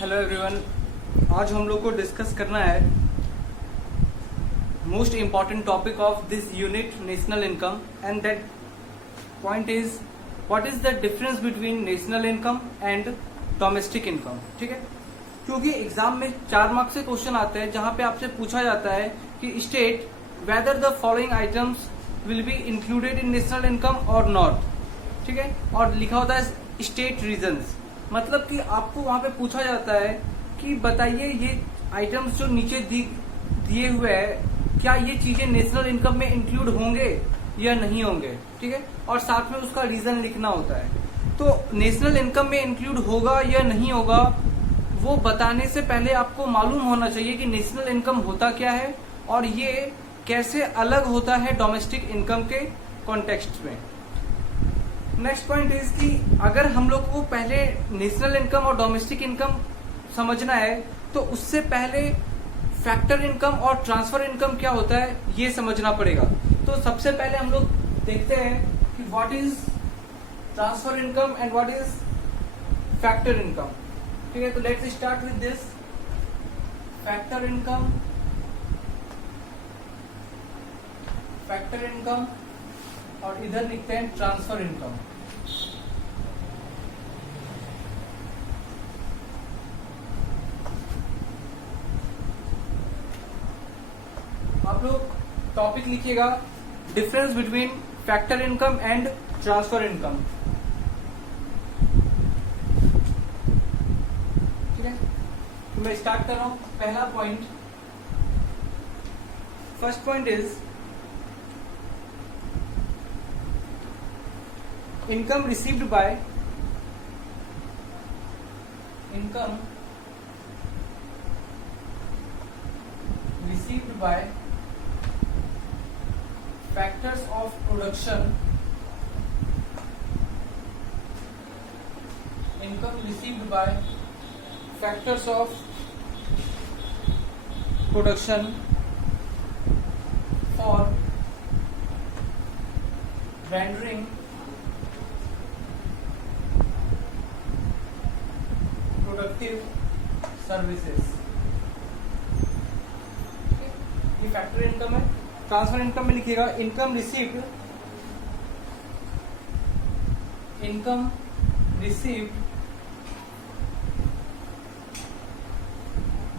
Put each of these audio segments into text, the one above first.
Hello everyone, आज हम लोग को डिस्कस करना है most important topic of this unit national income and that point is what is the difference between national income and domestic income. ठीक है, क्योंकि एग्जाम में 4 मार्क्स से क्वेश्चन आते हैं जहां पे आपसे पूछा जाता है कि state whether the following items will be included in national income और नॉट। ठीक है, और लिखा होता है स्टेट रीजंस, मतलब कि आपको वहां पे पूछा जाता है कि बताइए ये आइटम्स जो नीचे दिए हुए हैं क्या ये चीजें नेशनल इनकम में इंक्लूड होंगे या नहीं होंगे। ठीक है, और साथ में उसका रीजन लिखना होता है। तो नेशनल इनकम में इंक्लूड होगा या नहीं होगा वो बताने से पहले आपको मालूम होना चाहिए कि नेशनल इनकम होता क्या है और ये कैसे अलग होता है डोमेस्टिक इनकम के कॉन्टेक्स्ट में। नेक्स्ट पॉइंट इज कि अगर हम लोग को पहले नेशनल इनकम और डोमेस्टिक इनकम समझना है तो उससे पहले फैक्टर इनकम और ट्रांसफर इनकम क्या होता है ये समझना पड़ेगा। तो सबसे पहले हम लोग देखते हैं कि what is transfer income and what is factor income. ठीक है, तो let's start with this factor income. Factor income और इधर लिखते हैं ट्रांसफर इनकम। आप लोग टॉपिक लिखिएगा difference between factor income and transfer income. ठीक है, तो मैं स्टार्ट कर रहा हूं। पहला point, first point is income received by factors of production, income received by factors of production for rendering productive services. ये फैक्टर इनकम है। ट्रांसफर इनकम में लिखिएगा income received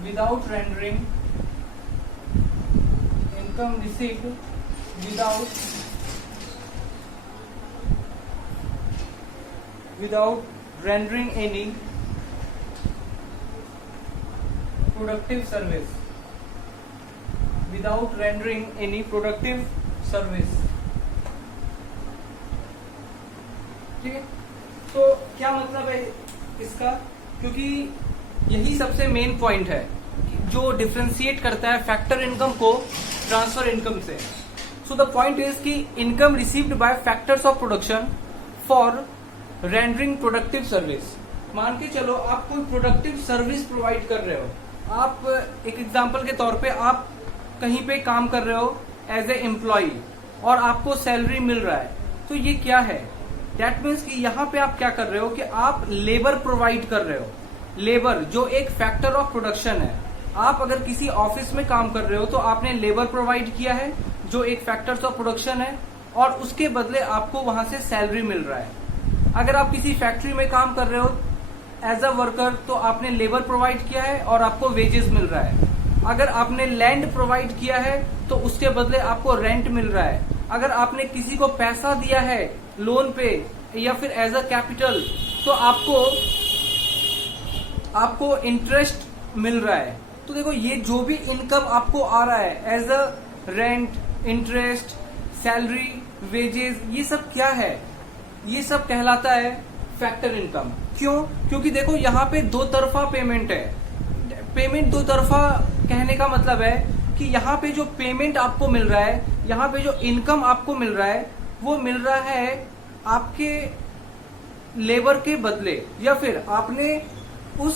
without rendering, income received without rendering any productive service, without rendering any productive service। ठीक है, तो क्या मतलब है इसका, क्योंकि यही सबसे मेन पॉइंट है जो डिफरेंशिएट करता है फैक्टर इनकम को ट्रांसफर इनकम से। सो द पॉइंट इज कि income received by factors of production for rendering productive service. मान के चलो आप कोई प्रोडक्टिव सर्विस प्रोवाइड कर रहे हो। आप एक एग्जांपल के तौर पे आप कहीं पे काम कर रहे हो एज ए एम्प्लॉय और आपको सैलरी मिल रहा है, तो ये क्या है? दैट मीन्स कि यहाँ पे आप क्या कर रहे हो कि आप लेबर प्रोवाइड कर रहे हो। लेबर जो एक फैक्टर ऑफ प्रोडक्शन है। आप अगर किसी ऑफिस में काम कर रहे हो तो आपने लेबर प्रोवाइड किया है जो एक फैक्टर्स ऑफ प्रोडक्शन है और उसके बदले आपको वहां से सैलरी मिल रहा है। अगर आप किसी फैक्ट्री में काम कर रहे हो एज अ वर्कर तो आपने लेबर प्रोवाइड किया है और आपको वेजेस मिल रहा है। अगर आपने लैंड प्रोवाइड किया है तो उसके बदले आपको रेंट मिल रहा है। अगर आपने किसी को पैसा दिया है लोन पे या फिर एज अ कैपिटल तो आपको इंटरेस्ट मिल रहा है। तो देखो ये जो भी इनकम आपको आ रहा है as a rent, interest, salary, wages, ये सब क्या है? ये सब कहलाता है फैक्टर इनकम। क्यों? क्योंकि देखो यहाँ पे दो तरफा पेमेंट है। पेमेंट दो तरफा कहने का मतलब है कि यहाँ पे जो पेमेंट आपको मिल रहा है, यहाँ पे जो इनकम आपको मिल रहा है वो मिल रहा है आपके लेबर के बदले, या फिर आपने उस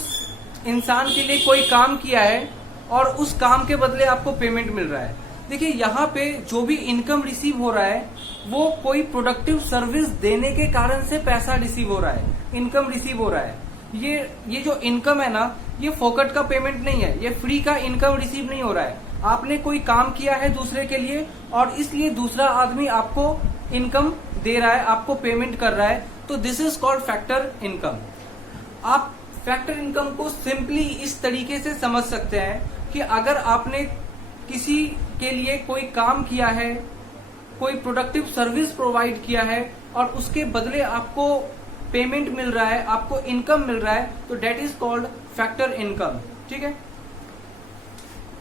इंसान के लिए कोई काम किया है और उस काम के बदले आपको पेमेंट मिल रहा है। देखिए यहाँ पे जो भी इनकम रिसीव हो रहा है वो कोई प्रोडक्टिव सर्विस देने के कारण से पैसा रिसीव हो रहा है, इनकम रिसीव हो रहा है। ये जो इनकम है ना, ये फोकट का पेमेंट नहीं है, ये फ्री का इनकम रिसीव नहीं हो रहा है। आपने कोई काम किया है दूसरे के लिए और इसलिए दूसरा आदमी आपको इनकम दे रहा है, आपको पेमेंट कर रहा है, तो this is called factor income. आप फैक्टर इनकम को सिंपली इस तरीके से समझ सकते हैं कि अगर आपने किसी के लिए कोई काम किया है, कोई प्रोडक्टिव सर्विस प्रोवाइड किया है और उसके बदले आपको पेमेंट मिल रहा है, आपको इनकम मिल रहा है, तो that is called factor income. ठीक है।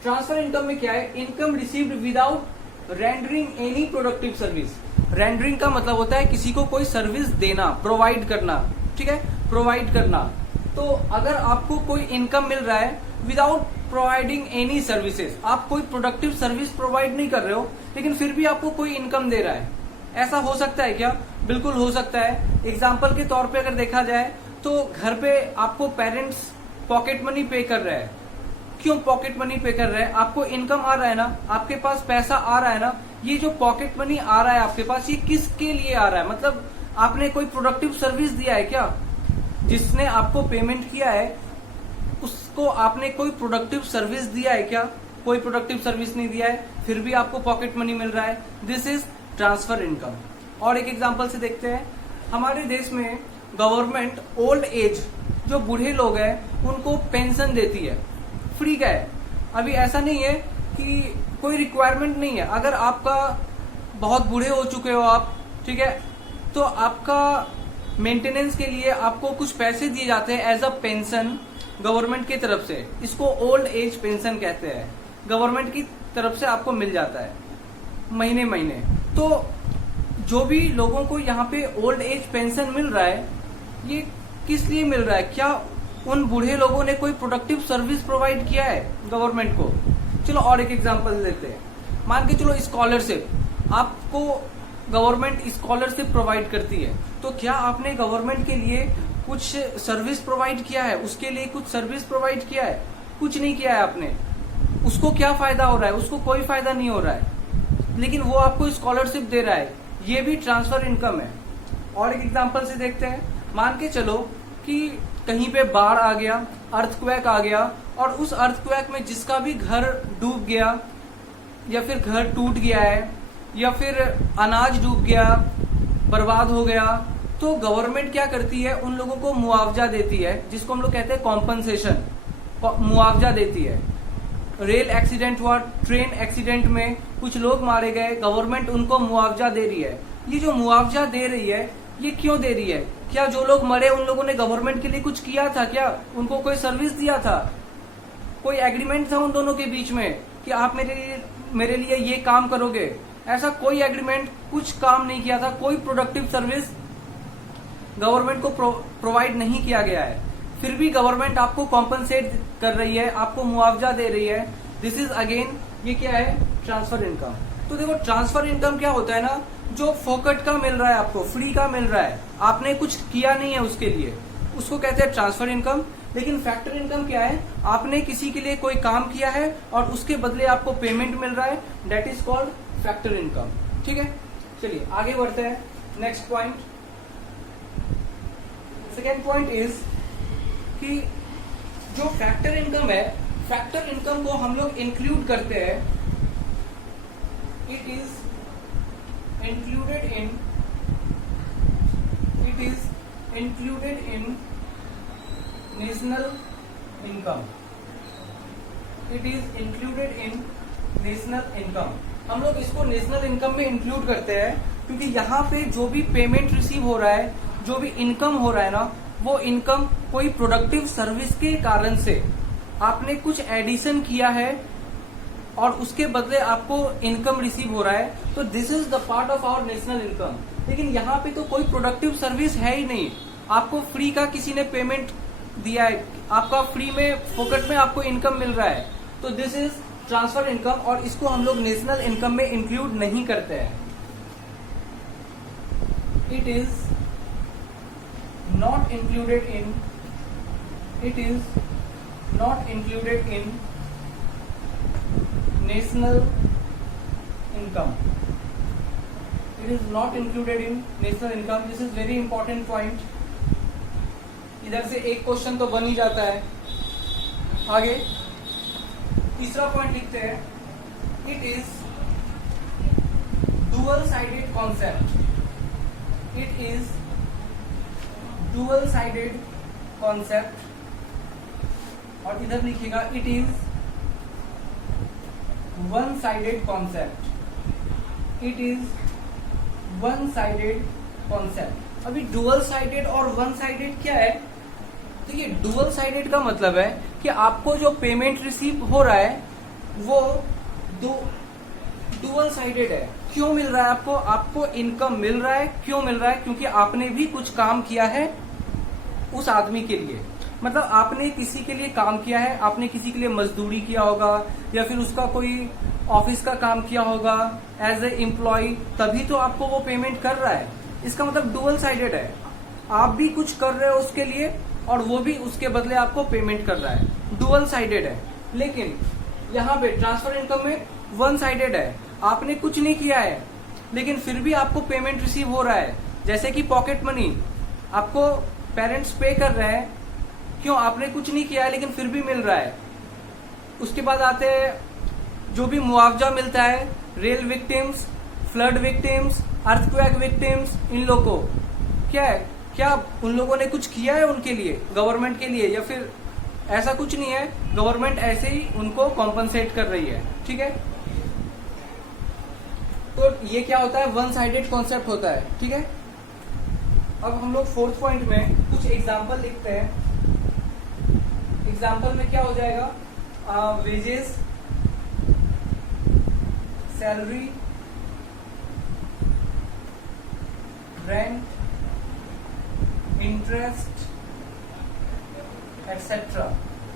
ट्रांसफर इनकम में क्या है? Income received without rendering any productive service. Rendering का मतलब होता है किसी को कोई सर्विस देना, प्रोवाइड करना। ठीक है, प्रोवाइड करना। तो अगर आपको कोई इनकम मिल रहा है विदाउट प्रोवाइडिंग एनी सर्विसेज, आप कोई प्रोडक्टिव सर्विस प्रोवाइड नहीं कर रहे हो लेकिन फिर भी आपको कोई इनकम दे रहा है, ऐसा हो सकता है क्या? बिल्कुल हो सकता है। एग्जाम्पल के तौर पे अगर देखा जाए तो घर पे आपको पेरेंट्स पॉकेट मनी पे कर रहे हैं। क्यों पॉकेट मनी पे कर रहे हैं? आपको इनकम आ रहा है ना, आपके पास पैसा आ रहा है ना। ये जो पॉकेट मनी आ रहा है आपके पास, ये किसके लिए आ रहा है? मतलब आपने कोई प्रोडक्टिव सर्विस दिया है क्या? जिसने आपको पेमेंट किया है उसको आपने कोई प्रोडक्टिव सर्विस दिया है क्या? कोई प्रोडक्टिव सर्विस नहीं दिया है, फिर भी आपको पॉकेट मनी मिल रहा है। This is transfer income. और एक एग्जांपल से देखते हैं। हमारे देश में गवर्नमेंट ओल्ड एज, जो बूढ़े लोग हैं उनको पेंशन देती है, फ्री का है। अभी ऐसा नहीं है कि कोई रिक्वायरमेंट नहीं है। अगर आपका बहुत बूढ़े हो चुके हो आप, ठीक है, तो आपका मेंटेनेंस के लिए आपको कुछ पैसे दिए जाते हैं एज अ पेंशन गवर्नमेंट की तरफ से। इसको ओल्ड एज पेंशन कहते हैं। गवर्नमेंट की तरफ से आपको मिल जाता है महीने महीने। तो जो भी लोगों को यहाँ पे ओल्ड एज पेंशन मिल रहा है, ये किस लिए मिल रहा है? क्या उन बूढ़े लोगों ने कोई प्रोडक्टिव सर्विस प्रोवाइड किया है गवर्नमेंट को? चलो और एक एग्जांपल लेते हैं। मान के चलो स्कॉलरशिप, आपको गवर्नमेंट स्कॉलरशिप प्रोवाइड करती है, तो क्या आपने गवर्नमेंट के लिए कुछ सर्विस प्रोवाइड किया है? उसके लिए कुछ सर्विस प्रोवाइड किया है? कुछ नहीं किया है आपने। उसको क्या फायदा हो रहा है? उसको कोई फायदा नहीं हो रहा है, लेकिन वो आपको स्कॉलरशिप दे रहा है। ये भी ट्रांसफर इनकम है। और एक एग्जांपल से देखते हैं। मान के चलो कि कहीं पे बाढ़ आ गया, अर्थक्वेक आ गया, और उस अर्थक्वेक में जिसका भी घर डूब गया या फिर घर टूट गया है या फिर अनाज डूब गया, बर्बाद हो गया, तो गवर्नमेंट क्या करती है? उन लोगों को मुआवजा देती है, जिसको हम लोग कहते हैं कॉम्पनसेशन। मुआवजा देती है। रेल एक्सीडेंट हुआ, ट्रेन एक्सीडेंट में कुछ लोग मारे गए, गवर्नमेंट उनको मुआवजा दे रही है। ये जो मुआवजा दे रही है, ये क्यों दे रही है? क्या जो लोग मरे उन लोगों ने गवर्नमेंट के लिए कुछ किया था क्या? उनको कोई सर्विस दिया था? कोई एग्रीमेंट था उन दोनों के बीच में कि आप मेरे लिए ये काम करोगे? ऐसा कोई एग्रीमेंट, कुछ काम नहीं किया था। कोई प्रोडक्टिव सर्विस गवर्नमेंट को प्रोवाइड नहीं किया गया है, फिर भी गवर्नमेंट आपको कॉम्पनसेट कर रही है, आपको मुआवजा दे रही है। दिस इज अगेन, ये क्या है? Transfer income. तो देखो, ट्रांसफर इनकम क्या होता है ना, जो फोकट का मिल रहा है, आपको फ्री का मिल रहा है, आपने कुछ किया नहीं है उसके लिए, उसको कहते हैं ट्रांसफर इनकम। लेकिन फैक्टर इनकम क्या है? आपने किसी के लिए कोई काम किया है और उसके बदले आपको पेमेंट मिल रहा है, that is called factor income. ठीक है, चलिए आगे बढ़ते हैं। Next point, second point is कि जो फैक्टर इनकम है, फैक्टर इनकम को हम लोग इंक्लूड करते हैं, it is included in national income. It is included in national income. हम लोग इसको नेशनल इनकम में इंक्लूड करते हैं क्योंकि यहाँ पे जो भी पेमेंट रिसीव हो रहा है, जो भी इनकम हो रहा है ना, वो इनकम कोई प्रोडक्टिव सर्विस के कारण से आपने कुछ एडिशन किया है और उसके बदले आपको इनकम रिसीव हो रहा है, तो this is the part of our national income. लेकिन यहाँ पे तो कोई प्रोडक्टिव सर्विस है ही नहीं, आपको फ्री का किसी ने पेमेंट दिया है, आपका फ्री में फोकट में आपको इनकम मिल रहा है, तो दिस इज ट्रांसफर इनकम और इसको हम लोग नेशनल इनकम में इंक्लूड नहीं करते हैं। It is not included in national income. It is not included in national income. This is very important point. इधर से एक क्वेश्चन तो बन ही जाता है आगे तीसरा पॉइंट लिखते हैं, it is dual sided concept. It is dual sided concept, और इधर लिखिएगा it is one sided concept. It is one sided concept. अभी डुअल साइडेड और वन साइडेड क्या है? देखिए, डुअल साइडेड का मतलब है कि आपको जो पेमेंट रिसीव हो रहा है वो डुअल साइडेड है। क्यों मिल रहा है आपको? आपको इनकम मिल रहा है। क्यों मिल रहा है? क्योंकि आपने भी कुछ काम किया है उस आदमी के लिए। मतलब आपने किसी के लिए काम किया है, आपने किसी के लिए मजदूरी किया होगा या फिर उसका कोई ऑफिस का काम किया होगा एज ए एम्प्लॉय, तभी तो आपको वो पेमेंट कर रहा है। इसका मतलब डुअल साइडेड है। आप भी कुछ कर रहे हो उसके लिए और वो भी उसके बदले आपको पेमेंट कर रहा है। डुअल साइडेड है। लेकिन यहाँ पे ट्रांसफर इनकम में वन साइडेड है। आपने कुछ नहीं किया है लेकिन फिर भी आपको पेमेंट रिसीव हो रहा है। जैसे कि पॉकेट मनी आपको पेरेंट्स पे कर रहे हैं। क्यों? आपने कुछ नहीं किया है लेकिन फिर भी मिल रहा है। उसके बाद आते हैं जो भी मुआवजा मिलता है, rail victims, flood victims, earthquake victims, इन लोगों को क्या है, क्या उन लोगों ने कुछ किया है उनके लिए, गवर्नमेंट के लिए? या फिर ऐसा कुछ नहीं है, गवर्नमेंट ऐसे ही उनको कॉम्पनसेट कर रही है। ठीक है, तो ये क्या होता है? वन साइडेड कॉन्सेप्ट होता है। ठीक है, अब हम लोग फोर्थ पॉइंट में कुछ एग्जाम्पल लिखते हैं। एग्जाम्पल में क्या हो जाएगा? Wages, salary, rent, interest etcetera.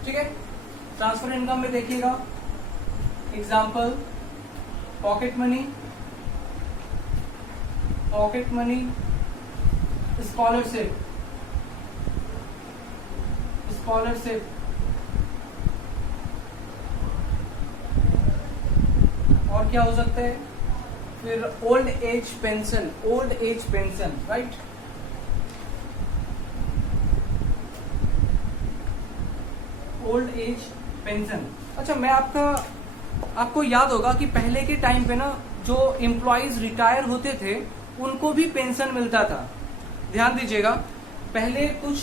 ठीक है, ट्रांसफर इनकम में देखिएगा example, pocket money, pocket money, scholarship, scholarship, और क्या हो सकते हैं? फिर old age pension, old age pension, right. Old age pension. अच्छा, मैं आपको याद होगा कि पहले के टाइम पे ना जो एम्प्लॉयज रिटायर होते थे उनको भी पेंशन मिलता था। ध्यान दीजिएगा, पहले कुछ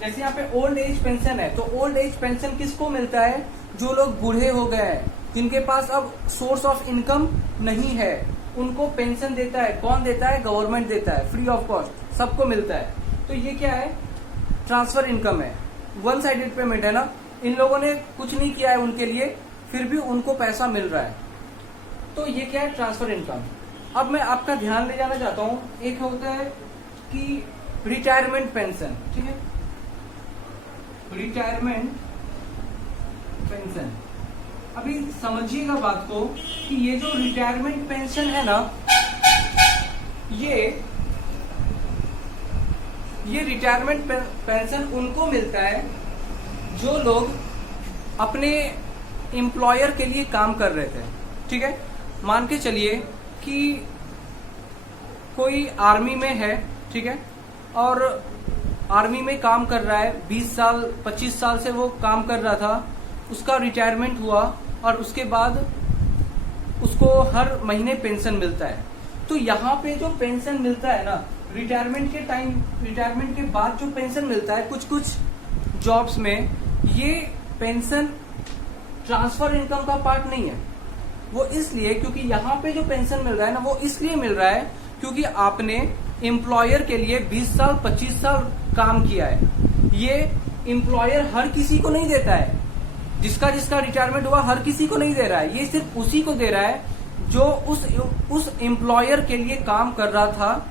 जैसे यहाँ पे ओल्ड एज पेंशन है, तो ओल्ड एज पेंशन किसको मिलता है? जो लोग बूढ़े हो गए हैं, जिनके पास अब सोर्स ऑफ इनकम नहीं है, उनको पेंशन देता है। कौन देता है? गवर्नमेंट देता है, फ्री ऑफ कॉस्ट, सबको मिलता है। तो ये क्या है? ट्रांसफर इनकम है, वन साइडेड पेमेंट है ना। इन लोगों ने कुछ नहीं किया है उनके लिए, फिर भी उनको पैसा मिल रहा है। तो ये क्या है? Transfer income. अब मैं आपका ध्यान ले जाना चाहता हूं, एक होता है कि रिटायरमेंट पेंशन। ठीक है, रिटायरमेंट पेंशन। अभी समझिएगा बात को कि ये जो रिटायरमेंट पेंशन है ना, ये रिटायरमेंट पेंशन उनको मिलता है जो लोग अपने एम्प्लॉयर के लिए काम कर रहे थे। ठीक है, मान के चलिए कि कोई आर्मी में है, ठीक है, और आर्मी में काम कर रहा है, 20 साल 25 साल से वो काम कर रहा था, उसका रिटायरमेंट हुआ और उसके बाद उसको हर महीने पेंशन मिलता है। तो यहाँ पे जो पेंशन मिलता है ना, रिटायरमेंट के बाद जो पेंशन मिलता है कुछ कुछ जॉब्स में, ये पेंशन ट्रांसफर इनकम का पार्ट नहीं है। वो इसलिए क्योंकि यहाँ पे जो पेंशन मिल रहा है ना, वो इसलिए मिल रहा है क्योंकि आपने एम्प्लॉयर के लिए 20 साल 25 साल काम किया है। ये एम्प्लॉयर हर किसी को नहीं देता है, जिसका जिसका रिटायरमेंट हुआ हर किसी को नहीं दे रहा है। ये सिर्फ उसी को दे रहा है जो उस एम्प्लॉयर के लिए काम कर रहा था,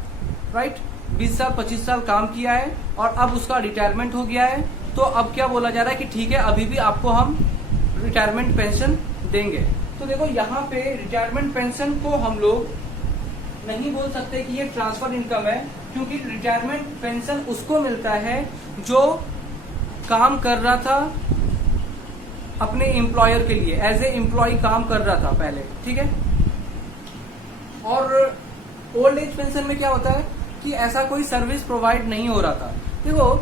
राइट। 20 साल 25 साल काम किया है और अब उसका रिटायरमेंट हो गया है, तो अब क्या बोला जा रहा है कि ठीक है, अभी भी आपको हम रिटायरमेंट पेंशन देंगे। तो देखो यहाँ पे रिटायरमेंट पेंशन को हम लोग नहीं बोल सकते कि ये ट्रांसफर इनकम है, क्योंकि रिटायरमेंट पेंशन उसको मिलता है जो काम कर रहा था अपने एम्प्लॉयर के लिए, एज ए एम्प्लॉय काम कर रहा था पहले, ठीक है। और ओल्ड एज पेंशन में क्या होता है कि ऐसा कोई सर्विस प्रोवाइड नहीं हो रहा था। देखो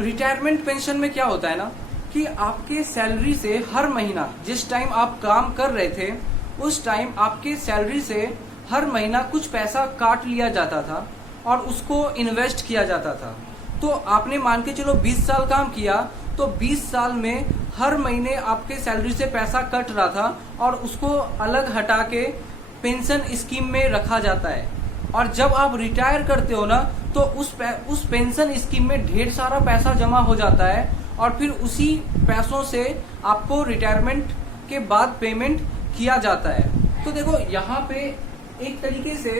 रिटायरमेंट पेंशन में क्या होता है ना कि आपके सैलरी से हर महीना, जिस टाइम आप काम कर रहे थे उस टाइम आपके सैलरी से हर महीना कुछ पैसा काट लिया जाता था और उसको इन्वेस्ट किया जाता था। तो आपने मान के चलो 20 साल काम किया, तो 20 साल में हर महीने आपके सैलरी से पैसा कट रहा था और उसको अलग हटा के पेंशन स्कीम में रखा जाता है। और जब आप रिटायर करते हो ना, तो उस पेंशन स्कीम में ढेर सारा पैसा जमा हो जाता है और फिर उसी पैसों से आपको रिटायरमेंट के बाद पेमेंट किया जाता है। तो देखो यहाँ पे एक तरीके से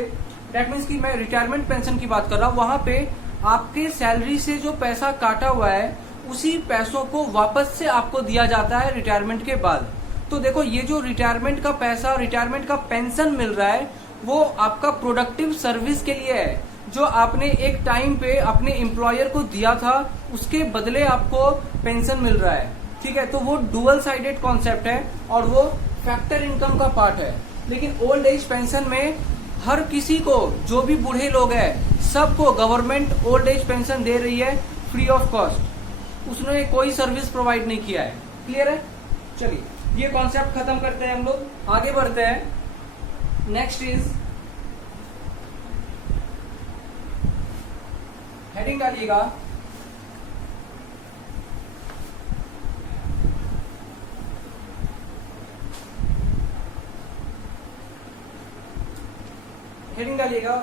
दैट मीन्स कि मैं रिटायरमेंट पेंशन की बात कर रहा हूँ, वहां पे आपके सैलरी से जो पैसा काटा हुआ है उसी पैसों को वापस से आपको दिया जाता है रिटायरमेंट के बाद। तो देखो ये जो रिटायरमेंट का पैसा, रिटायरमेंट का पेंशन मिल रहा है, वो आपका प्रोडक्टिव सर्विस के लिए है, जो आपने एक टाइम पे अपने एम्प्लॉयर को दिया था, उसके बदले आपको पेंशन मिल रहा है। ठीक है, तो वो डुअल साइडेड कॉन्सेप्ट है और वो फैक्टर इनकम का पार्ट है। लेकिन ओल्ड एज पेंशन में हर किसी को, जो भी बूढ़े लोग हैं, सबको गवर्नमेंट ओल्ड एज पेंशन दे रही है फ्री ऑफ कॉस्ट। उसने कोई सर्विस प्रोवाइड नहीं किया है। क्लियर है? चलिए ये कॉन्सेप्ट खत्म करते हैं, हम लोग आगे बढ़ते हैं। नेक्स्ट इज हेडिंग डालिएगा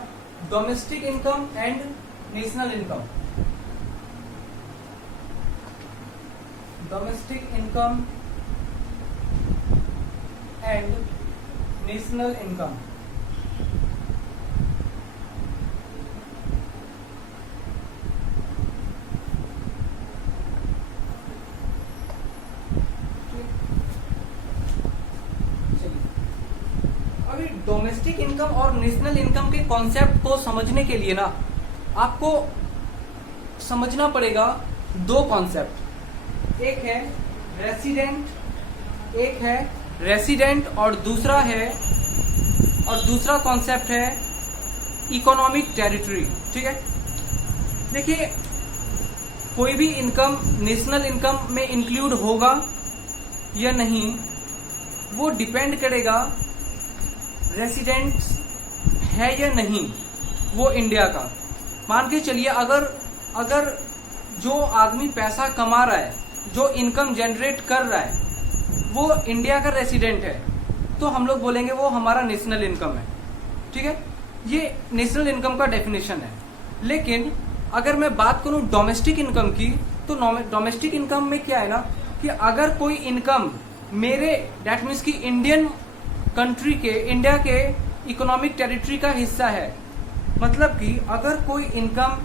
domestic income and national income. Domestic income and national income. अभी डोमेस्टिक इनकम और नेशनल इनकम के कॉन्सेप्ट को समझने के लिए ना आपको समझना पड़ेगा दो कॉन्सेप्ट। एक है रेसिडेंट और दूसरा कॉन्सेप्ट है इकोनॉमिक टेरिटरी। ठीक है, देखिए कोई भी इनकम नेशनल इनकम में इंक्लूड होगा या नहीं, वो डिपेंड करेगा रेसिडेंट है या नहीं वो इंडिया का। मान के चलिए अगर जो आदमी पैसा कमा रहा है, जो इनकम जनरेट कर रहा है, वो इंडिया का रेसिडेंट है, तो हम लोग बोलेंगे वो हमारा नेशनल इनकम है। ठीक है, ये नेशनल इनकम का डेफिनेशन है। लेकिन अगर मैं बात करूं डोमेस्टिक इनकम की, तो डोमेस्टिक इनकम में क्या है ना कि अगर कोई इनकम मेरे दैट मीन्स कि इंडियन कंट्री के, इंडिया के इकोनॉमिक टेरिटरी का हिस्सा है, मतलब कि अगर कोई इनकम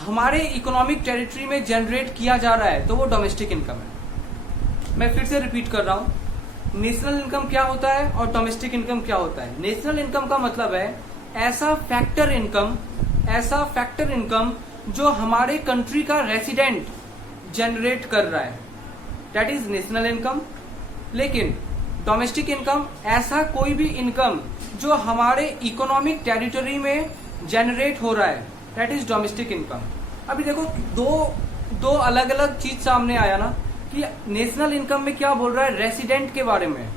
हमारे इकोनॉमिक टेरिटरी में जनरेट किया जा रहा है तो वो डोमेस्टिक इनकम है। मैं फिर से रिपीट कर रहा हूं, नेशनल इनकम क्या होता है और डोमेस्टिक इनकम क्या होता है। नेशनल इनकम का मतलब है ऐसा फैक्टर इनकम जो हमारे कंट्री का रेसिडेंट जनरेट कर रहा है, दैट इज नेशनल इनकम। लेकिन डोमेस्टिक इनकम ऐसा कोई भी इनकम जो हमारे इकोनॉमिक टेरिटरी में जनरेट हो रहा है, दैट इज डोमेस्टिक इनकम। अभी देखो दो अलग अलग चीज सामने आया ना कि नेशनल इनकम में क्या बोल रहा है रेसिडेंट के बारे में,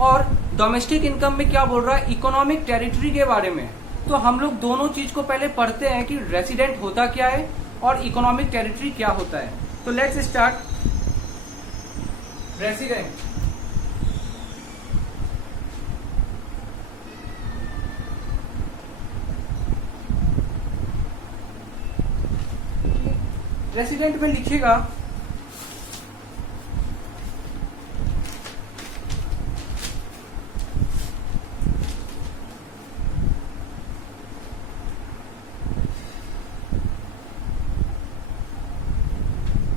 और डोमेस्टिक इनकम में क्या बोल रहा है इकोनॉमिक टेरिटरी के बारे में। तो हम लोग दोनों चीज को पहले पढ़ते हैं कि रेसिडेंट होता क्या है और इकोनॉमिक टेरिटरी क्या होता है। तो लेट्स स्टार्ट। रेसिडेंट, रेसिडेंट में लिखिएगा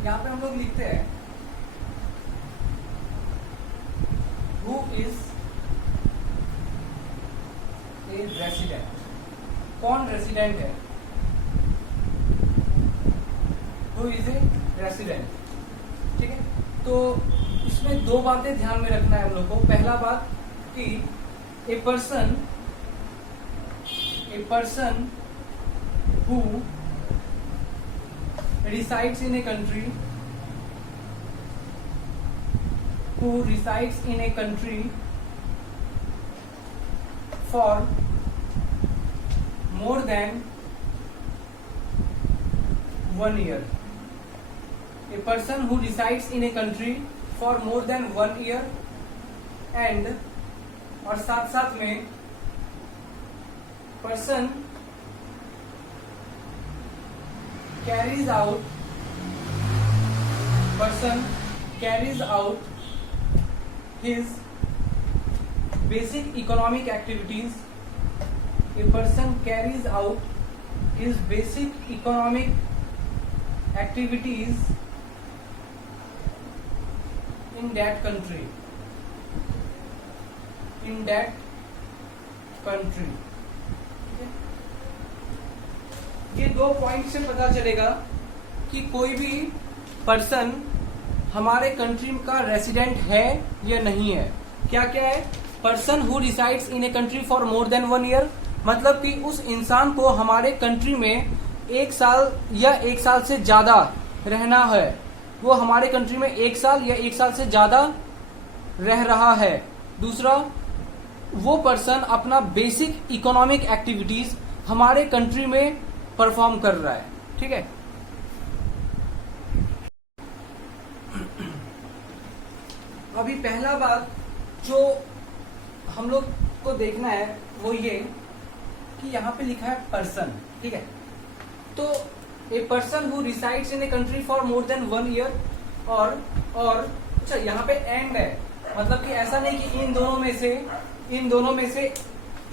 यहां पे हम लोग लिखते हैं हु इज ए रेसिडेंट। कौन रेसिडेंट है? Who is a resident. ठीक है, तो इसमें दो बातें ध्यान में रखना है हम लोग को। पहला बात कि a person who resides in a country who resides in a country for more than 1 year. A person who resides in a country for more than 1 year and और साथ साथ में person carries out his basic economic activities. A person carries out his basic economic activities in that country. ये 2 point से पता चलेगा कि कोई भी पर्सन हमारे कंट्री का रेसिडेंट है या नहीं है. क्या क्या है? Person who resides in a country for more than 1 year, मतलब कि उस इंसान को हमारे कंट्री में 1 साल या 1 साल से ज्यादा रहना है. वो हमारे कंट्री में 1 साल या 1 साल से ज्यादा रह रहा है. दूसरा, वो पर्सन अपना बेसिक इकोनॉमिक एक्टिविटीज हमारे कंट्री में परफॉर्म कर रहा है. ठीक है. अभी पहला बात जो हम लोग को देखना है वो ये कि यहाँ पे लिखा है पर्सन. ठीक है. तो a person who resides in a country for more than 1 year और अच्छा यहाँ पे एंड है, मतलब कि ऐसा नहीं कि इन दोनों में से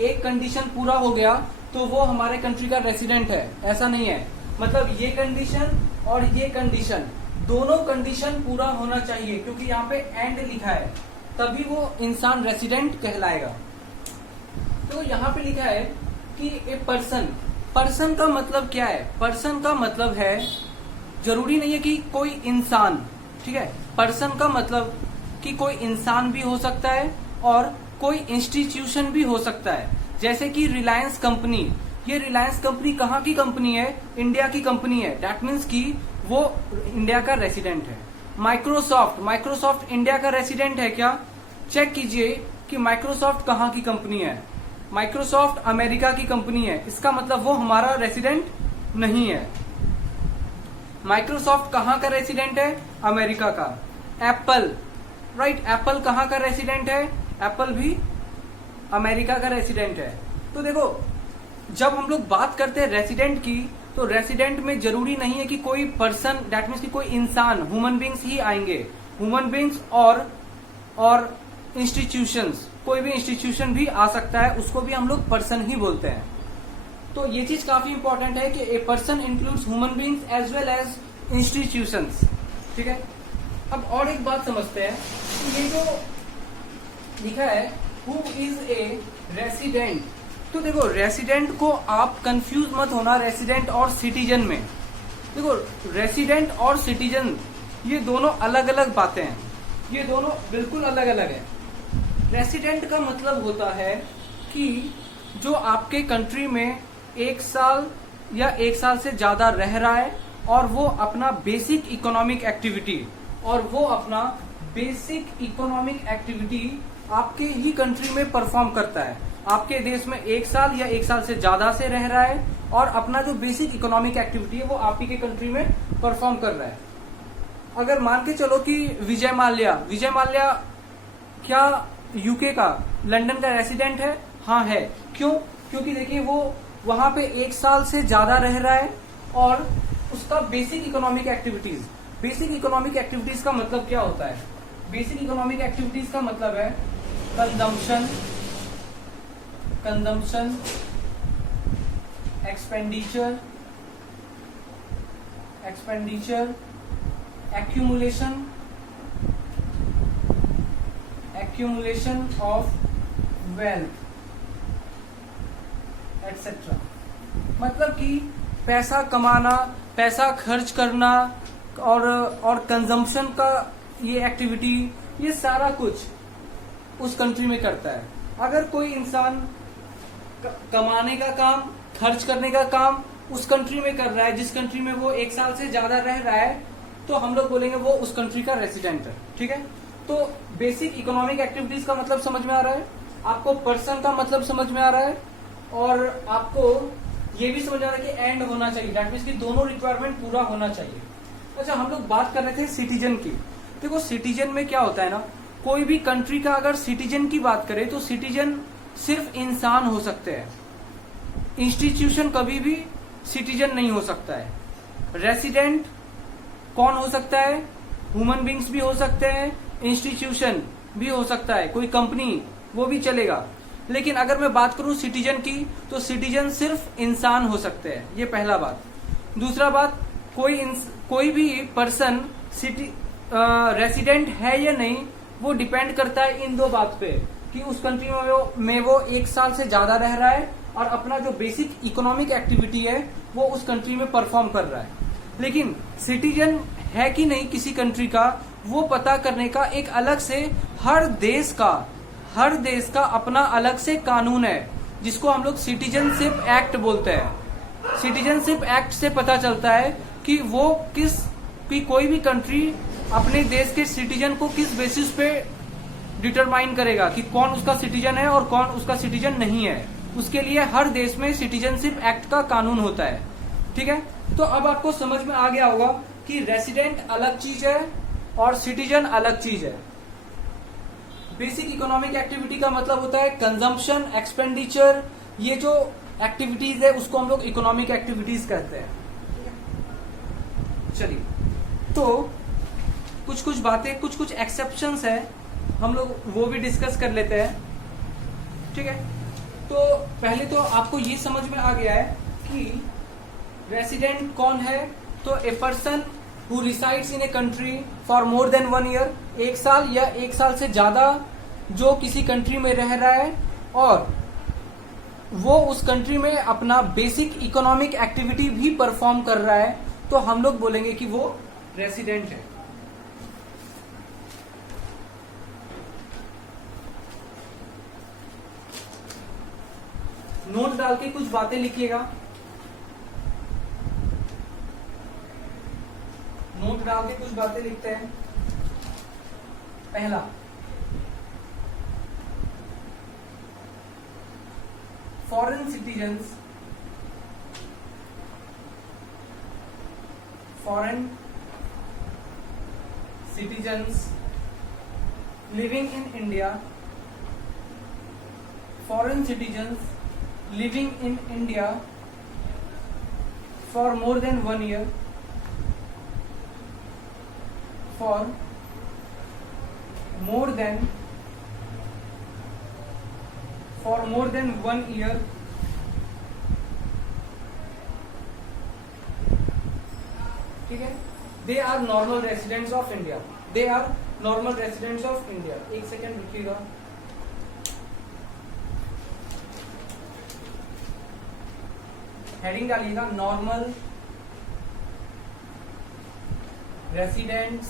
एक कंडीशन पूरा हो गया तो वो हमारे कंट्री का रेसिडेंट है. ऐसा नहीं है. मतलब ये कंडीशन और ये कंडीशन, दोनों कंडीशन पूरा होना चाहिए, क्योंकि यहाँ पे एंड लिखा है, तभी वो इंसान रेसिडेंट कहलाएगा. तो यहाँ पे लिखा है कि ए पर्सन का मतलब क्या है? पर्सन का मतलब है, जरूरी नहीं है कि कोई इंसान. ठीक है. पर्सन का मतलब कि कोई इंसान भी हो सकता है और कोई इंस्टीट्यूशन भी हो सकता है. जैसे कि रिलायंस कंपनी, ये रिलायंस कंपनी कहाँ की कंपनी है? इंडिया की कंपनी है. दैट मीन्स कि वो इंडिया का रेसिडेंट है. माइक्रोसॉफ्ट इंडिया का रेसिडेंट है क्या? चेक कीजिए कि माइक्रोसॉफ्ट कहाँ की कंपनी है. माइक्रोसॉफ्ट अमेरिका की कंपनी है. इसका मतलब वो हमारा रेसिडेंट नहीं है. माइक्रोसॉफ्ट कहाँ का रेसिडेंट है? अमेरिका का. एप्पल, राइट, एप्पल कहाँ का रेसिडेंट है? एप्पल भी अमेरिका का रेसिडेंट है. तो देखो, जब हम लोग बात करते हैं रेसिडेंट की, तो रेसिडेंट में जरूरी नहीं है कि कोई पर्सन, दैट मीन्स कि कोई इंसान, ह्यूमन बींग्स ही आएंगे. ह्यूमन बींग्स और इंस्टीट्यूशंस, कोई भी इंस्टीट्यूशन भी आ सकता है, उसको भी हम लोग पर्सन ही बोलते हैं. तो ये चीज काफी इंपॉर्टेंट है कि a person includes human beings as well as institutions. ठीक है. अब और एक बात समझते हैं कि ये जो लिखा है हु इज ए रेसिडेंट, तो देखो रेसिडेंट को आप कंफ्यूज मत होना रेसिडेंट और सिटीजन में. देखो रेसिडेंट और सिटीजन ये दोनों अलग अलग बातें हैं. ये दोनों बिल्कुल अलग अलग है. रेसिडेंट का मतलब होता है कि जो आपके कंट्री में 1 साल या 1 साल से ज्यादा रह रहा है और वो अपना बेसिक इकोनॉमिक एक्टिविटी आपके ही कंट्री में परफॉर्म करता है. आपके देश में 1 साल या 1 साल से ज्यादा से रह रहा है और अपना जो बेसिक इकोनॉमिक एक्टिविटी है वो आप ही के कंट्री में परफॉर्म कर रहा है. अगर मान के चलो कि विजय माल्या क्या यूके का, लंदन का रेसिडेंट है? हाँ है. क्यों? क्योंकि देखिए वो वहां पे 1 साल से ज्यादा रह रहा है और उसका बेसिक इकोनॉमिक एक्टिविटीज का मतलब क्या होता है? बेसिक इकोनॉमिक एक्टिविटीज का मतलब है consumption, expenditure, accumulation of wealth etc. मतलब कि पैसा कमाना, पैसा खर्च करना और कंजम्पशन का ये एक्टिविटी, ये सारा कुछ उस कंट्री में करता है. अगर कोई इंसान कमाने का काम, खर्च करने का काम उस कंट्री में कर रहा है जिस कंट्री में वो 1 साल से ज्यादा रह रहा है, तो हम लोग बोलेंगे वो उस कंट्री का रेसिडेंट है. ठीक है. तो बेसिक इकोनॉमिक एक्टिविटीज का मतलब समझ में आ रहा है, आपको पर्सन का मतलब समझ में आ रहा है, और आपको ये भी समझ आ रहा है कि एंड होना चाहिए, दैट मीन्स कि दोनों रिक्वायरमेंट पूरा होना चाहिए। अच्छा, हम लोग बात कर रहे थे सिटीजन की। देखो सिटीजन में क्या होता है ना, कोई भी कंट्री का अगर सिटीजन की बात करें तो सिटीजन सिर्फ इंसान हो सकते हैं, इंस्टीट्यूशन कभी भी सिटीजन नहीं हो सकता है। रेसिडेंट कौन हो सकता है, ह्यूमन बींग्स भी हो सकते हैं, इंस्टीट्यूशन भी हो सकता है, कोई कंपनी, वो भी चलेगा। लेकिन अगर मैं बात करूं सिटीजन की, तो सिटीजन सिर्फ इंसान हो सकते हैं, ये पहला बात। दूसरा बात, कोई भी पर्सन सिटी रेसिडेंट है या नहीं, वो डिपेंड करता है इन दो बात पे कि उस कंट्री में वो 1 साल से ज्यादा रह रहा है और अपना जो बेसिक इकोनॉमिक एक्टिविटी है वो उस कंट्री में परफॉर्म कर रहा है। लेकिन सिटीजन है कि नहीं किसी कंट्री का, वो पता करने का एक अलग से हर देश का अपना अलग से कानून है, जिसको हम लोग सिटीजनशिप एक्ट बोलते हैं। सिटीजनशिप एक्ट से पता चलता है कि कोई भी कंट्री अपने देश के सिटीजन को किस बेसिस पे डिटरमाइन करेगा कि कौन उसका सिटीजन है और कौन उसका सिटीजन नहीं है। उसके लिए हर देश में सिटीजनशिप एक्ट का कानून होता है। ठीक है, तो अब आपको समझ में आ गया होगा कि रेसिडेंट अलग चीज है और सिटीजन अलग चीज है। बेसिक इकोनॉमिक एक्टिविटी का मतलब होता है कंजम्पशन, एक्सपेंडिचर, ये जो एक्टिविटीज है उसको हम लोग इकोनॉमिक एक्टिविटीज कहते हैं। चलिए, तो कुछ बातें, कुछ एक्सेप्शंस है, हम लोग वो भी डिस्कस कर लेते हैं। ठीक है, तो पहले तो आपको ये समझ में आ गया है कि रेसिडेंट कौन है। तो a person who resides in a country for more than 1 year, 1 साल या 1 साल से ज्यादा जो किसी कंट्री में रह रहा है और वो उस कंट्री में अपना बेसिक इकोनॉमिक एक्टिविटी भी परफॉर्म कर रहा है, तो हम लोग बोलेंगे कि वो रेसिडेंट है। नोट डाल के कुछ बातें लिखिएगा। नोट डाल के कुछ बातें लिखते हैं। पहला, foreign citizens living in India, foreign citizens living in India for more than 1 year, for more than 1 year, ठीक है, they are normal residents of India, they are normal residents of India। एक सेकेंड रुकिएगा। हेडिंग डालिएगा, normal residents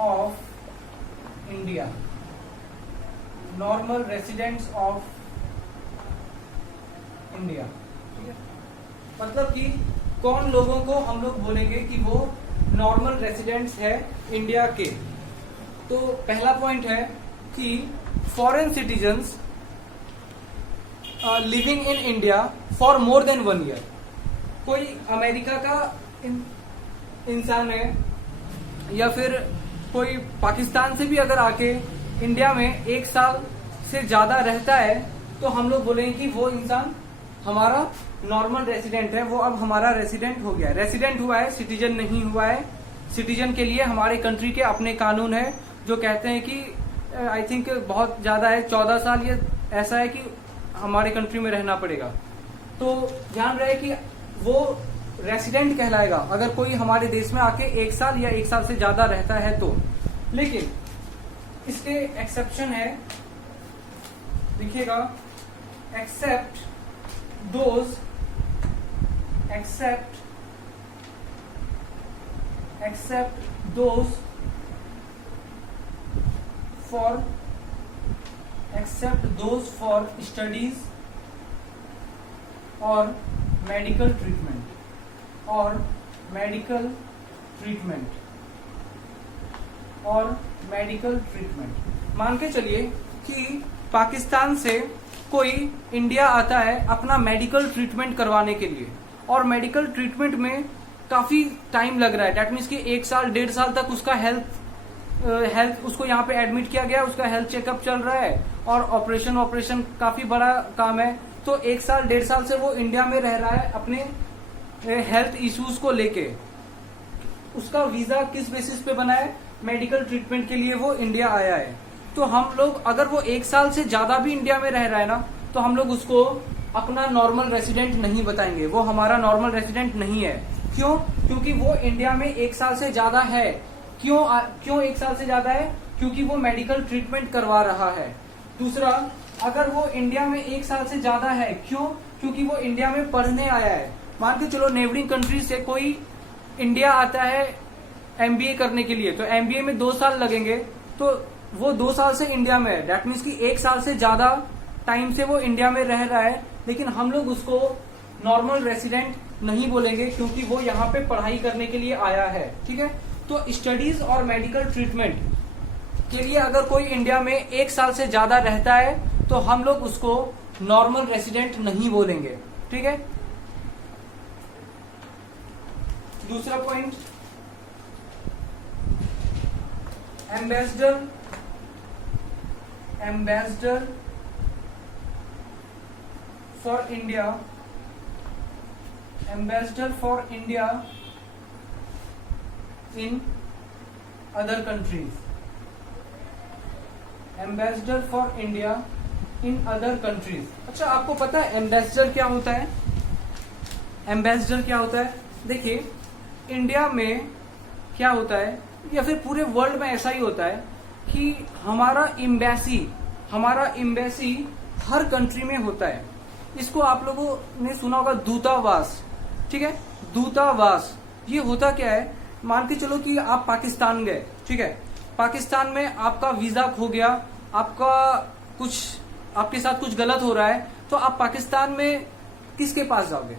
of India, normal residents of India. ठीक है, मतलब कि कौन लोगों को हम लोग बोलेंगे कि वो नॉर्मल रेसिडेंट्स है इंडिया के। तो पहला पॉइंट है कि foreign citizens living in India for more than 1 year. कोई अमेरिका का इंसान है या फिर कोई पाकिस्तान से भी अगर आके इंडिया में 1 साल से ज्यादा रहता है, तो हम लोग बोलेंगे कि वो इंसान हमारा नॉर्मल रेसिडेंट है, वो अब हमारा रेसिडेंट हो गया है। रेसिडेंट हुआ है, सिटीजन नहीं हुआ है। सिटीजन के लिए हमारे कंट्री के अपने कानून है जो कहते हैं कि आई थिंक बहुत ज्यादा है, 14 साल ये ऐसा है कि हमारे कंट्री में रहना पड़ेगा। तो ध्यान रहे कि वो रेसिडेंट कहलाएगा अगर कोई हमारे देश में आके 1 साल या 1 साल से ज्यादा रहता है तो। लेकिन इसके एक्सेप्शन है, देखिएगा, एक्सेप्ट दोज फॉर स्टडीज और मेडिकल ट्रीटमेंट और मेडिकल ट्रीटमेंट। मान के चलिए कि पाकिस्तान से कोई इंडिया आता है अपना मेडिकल ट्रीटमेंट करवाने के लिए, और मेडिकल ट्रीटमेंट में काफी टाइम लग रहा है। डेट मीन्स कि 1 साल 1.5 साल तक उसका हेल्थ उसको यहाँ पे एडमिट किया गया, उसका हेल्थ चेकअप चल रहा है, और ऑपरेशन काफी बड़ा काम है। तो 1 साल 1.5 साल से वो इंडिया में रह रहा है अपने हेल्थ इश्यूज को लेके। उसका वीजा किस बेसिस पे बना है? मेडिकल ट्रीटमेंट के लिए वो इंडिया आया है। तो हम लोग, अगर वो 1 साल से ज्यादा भी इंडिया में रह रहा है ना, तो हम लोग उसको अपना नॉर्मल रेसिडेंट नहीं बताएंगे, वो हमारा नॉर्मल रेसिडेंट नहीं है। क्यों? क्योंकि वो इंडिया में 1 साल से ज्यादा है। क्यों 1 साल से ज्यादा है? क्योंकि वो मेडिकल ट्रीटमेंट करवा रहा है। दूसरा, अगर वो इंडिया में 1 साल से ज्यादा है, क्यों? क्योंकि वो इंडिया में पढ़ने आया है। मान के चलो नेबरिंग कंट्री से कोई इंडिया आता है एमबीए करने के लिए, तो एमबीए में 2 साल लगेंगे, तो वो 2 साल से इंडिया में है। दैट मीन्स कि 1 साल से ज्यादा टाइम से वो इंडिया में रह रहा है, लेकिन हम लोग उसको नॉर्मल रेसिडेंट नहीं बोलेंगे, क्योंकि वो यहाँ पे पढ़ाई करने के लिए आया है। ठीक है, तो स्टडीज और मेडिकल ट्रीटमेंट के लिए अगर कोई इंडिया में 1 साल से ज्यादा रहता है, तो हम लोग उसको नॉर्मल रेसिडेंट नहीं बोलेंगे। ठीक है, दूसरा point, ambassador for India in other countries. Ambassador for India in other countries. अच्छा, आपको पता है एम्बेसडर क्या होता है? एम्बेसडर क्या होता है? देखिए, इंडिया में क्या होता है, या फिर पूरे वर्ल्ड में ऐसा ही होता है कि हमारा एम्बेसी हर कंट्री में होता है। इसको आप लोगों ने सुना होगा, दूतावास। ठीक है, दूतावास ये होता क्या है? मान के चलो कि आप पाकिस्तान गए, ठीक है, पाकिस्तान में आपका वीजा खो गया, आपके साथ कुछ गलत हो रहा है, तो आप पाकिस्तान में किसके पास जाओगे?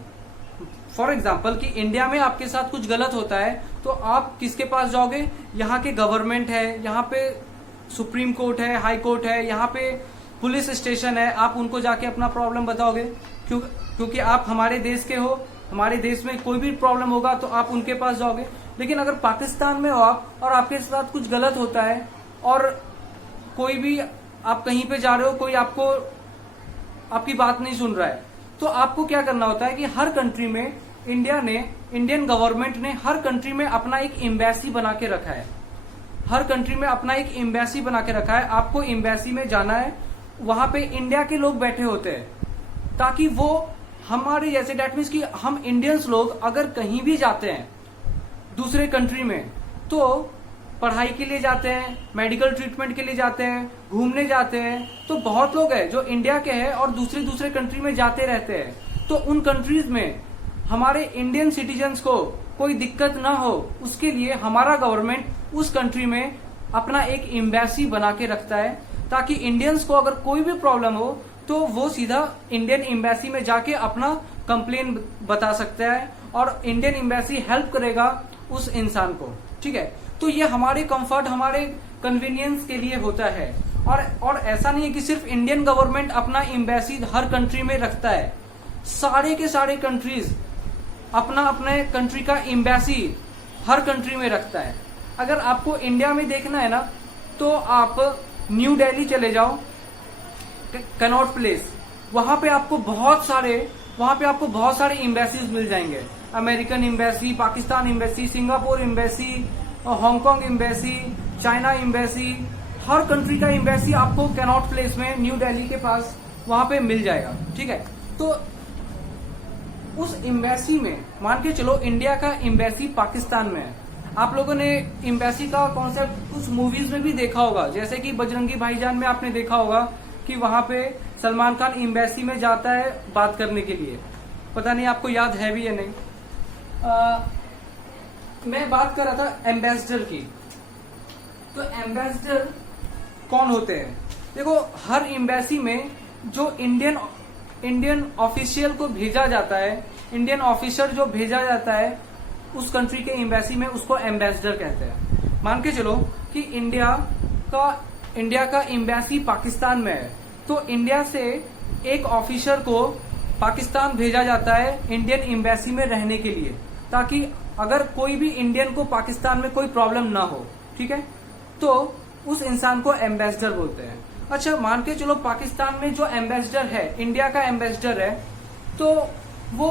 फॉर एग्जाम्पल कि इंडिया में आपके साथ कुछ गलत होता है, तो आप किसके पास जाओगे? यहाँ के गवर्नमेंट है, यहाँ पे सुप्रीम कोर्ट है, हाई कोर्ट है, यहाँ पे पुलिस स्टेशन है, आप उनको जाके अपना प्रॉब्लम बताओगे। क्योंकि आप हमारे देश के हो, हमारे देश में कोई भी प्रॉब्लम होगा तो आप उनके पास जाओगे। लेकिन अगर पाकिस्तान में हो आप, और आपके साथ कुछ गलत होता है, और कोई भी आप कहीं पे जा रहे हो, कोई आपकी बात नहीं सुन रहा है, तो आपको क्या करना होता है कि हर कंट्री में इंडियन गवर्नमेंट ने हर कंट्री में अपना एक एम्बेसी बना के रखा है। हर कंट्री में अपना एक एम्बेसी बना के रखा है। आपको एम्बेसी में जाना है, वहां पे इंडिया के लोग बैठे होते हैं, ताकि वो हमारे जैसे, डेट मीन्स कि हम इंडियंस लोग अगर कहीं भी जाते हैं दूसरे कंट्री में, तो पढ़ाई के लिए जाते हैं, मेडिकल ट्रीटमेंट के लिए जाते हैं, घूमने जाते हैं, तो बहुत लोग हैं जो इंडिया के हैं और दूसरे कंट्री में जाते रहते हैं। तो उन कंट्रीज में हमारे इंडियन सिटीजन्स को कोई दिक्कत ना हो, उसके लिए हमारा गवर्नमेंट उस कंट्री में अपना एक एम्बेसी बना के रखता है, ताकि इंडियंस को अगर कोई भी प्रॉब्लम हो तो वो सीधा इंडियन एम्बेसी में जाके अपना कंप्लेन बता सकता है, और इंडियन एम्बेसी हेल्प करेगा उस इंसान को। ठीक है, तो ये हमारे कंफर्ट, हमारे कन्वीनियंस के लिए होता है। और ऐसा नहीं है कि सिर्फ इंडियन गवर्नमेंट अपना एम्बेसी हर कंट्री में रखता है। सारे के सारे कंट्रीज अपने कंट्री का एम्बेसी हर कंट्री में रखता है। अगर आपको इंडिया में देखना है ना, तो आप न्यू दिल्ली चले जाओ, कनॉट प्लेस, वहां पे आपको बहुत सारे एम्बेसीज मिल जाएंगे। American embassy, Pakistan embassy, Singapore embassy, Hong Kong embassy, China embassy, हर कंट्री का एम्बेसी आपको कनॉट प्लेस में, न्यू दिल्ली के पास, वहां पे मिल जाएगा। ठीक है, तो उस एम्बेसी में मान के चलो इंडिया का एम्बेसी पाकिस्तान में है। आप लोगों ने एम्बेसी का कॉन्सेप्ट कुछ मूवीज में भी देखा होगा, जैसे कि बजरंगी भाईजान में आपने देखा होगा कि वहां पे सलमान खान एम्बेसी में जाता है बात करने के लिए। पता नहीं आपको याद है भी या नहीं। मैं बात कर रहा था एम्बेसडर की। तो एम्बेसडर कौन होते हैं? देखो, हर एम्बेसी में जो इंडियन ऑफिशियल को भेजा जाता है, इंडियन ऑफिसर जो भेजा जाता है उस कंट्री के एम्बेसी में, उसको एम्बेसडर कहते हैं। मान के चलो कि इंडिया का एम्बेसी पाकिस्तान में है, तो इंडिया से एक ऑफिसर को पाकिस्तान भेजा जाता है इंडियन एम्बेसी में रहने के लिए, ताकि अगर कोई भी इंडियन को पाकिस्तान में कोई प्रॉब्लम ना हो, ठीक है, तो उस इंसान को एम्बेसडर बोलते हैं। अच्छा, मान के चलो पाकिस्तान में जो एम्बेसडर है, इंडिया का एम्बेसडर है, तो वो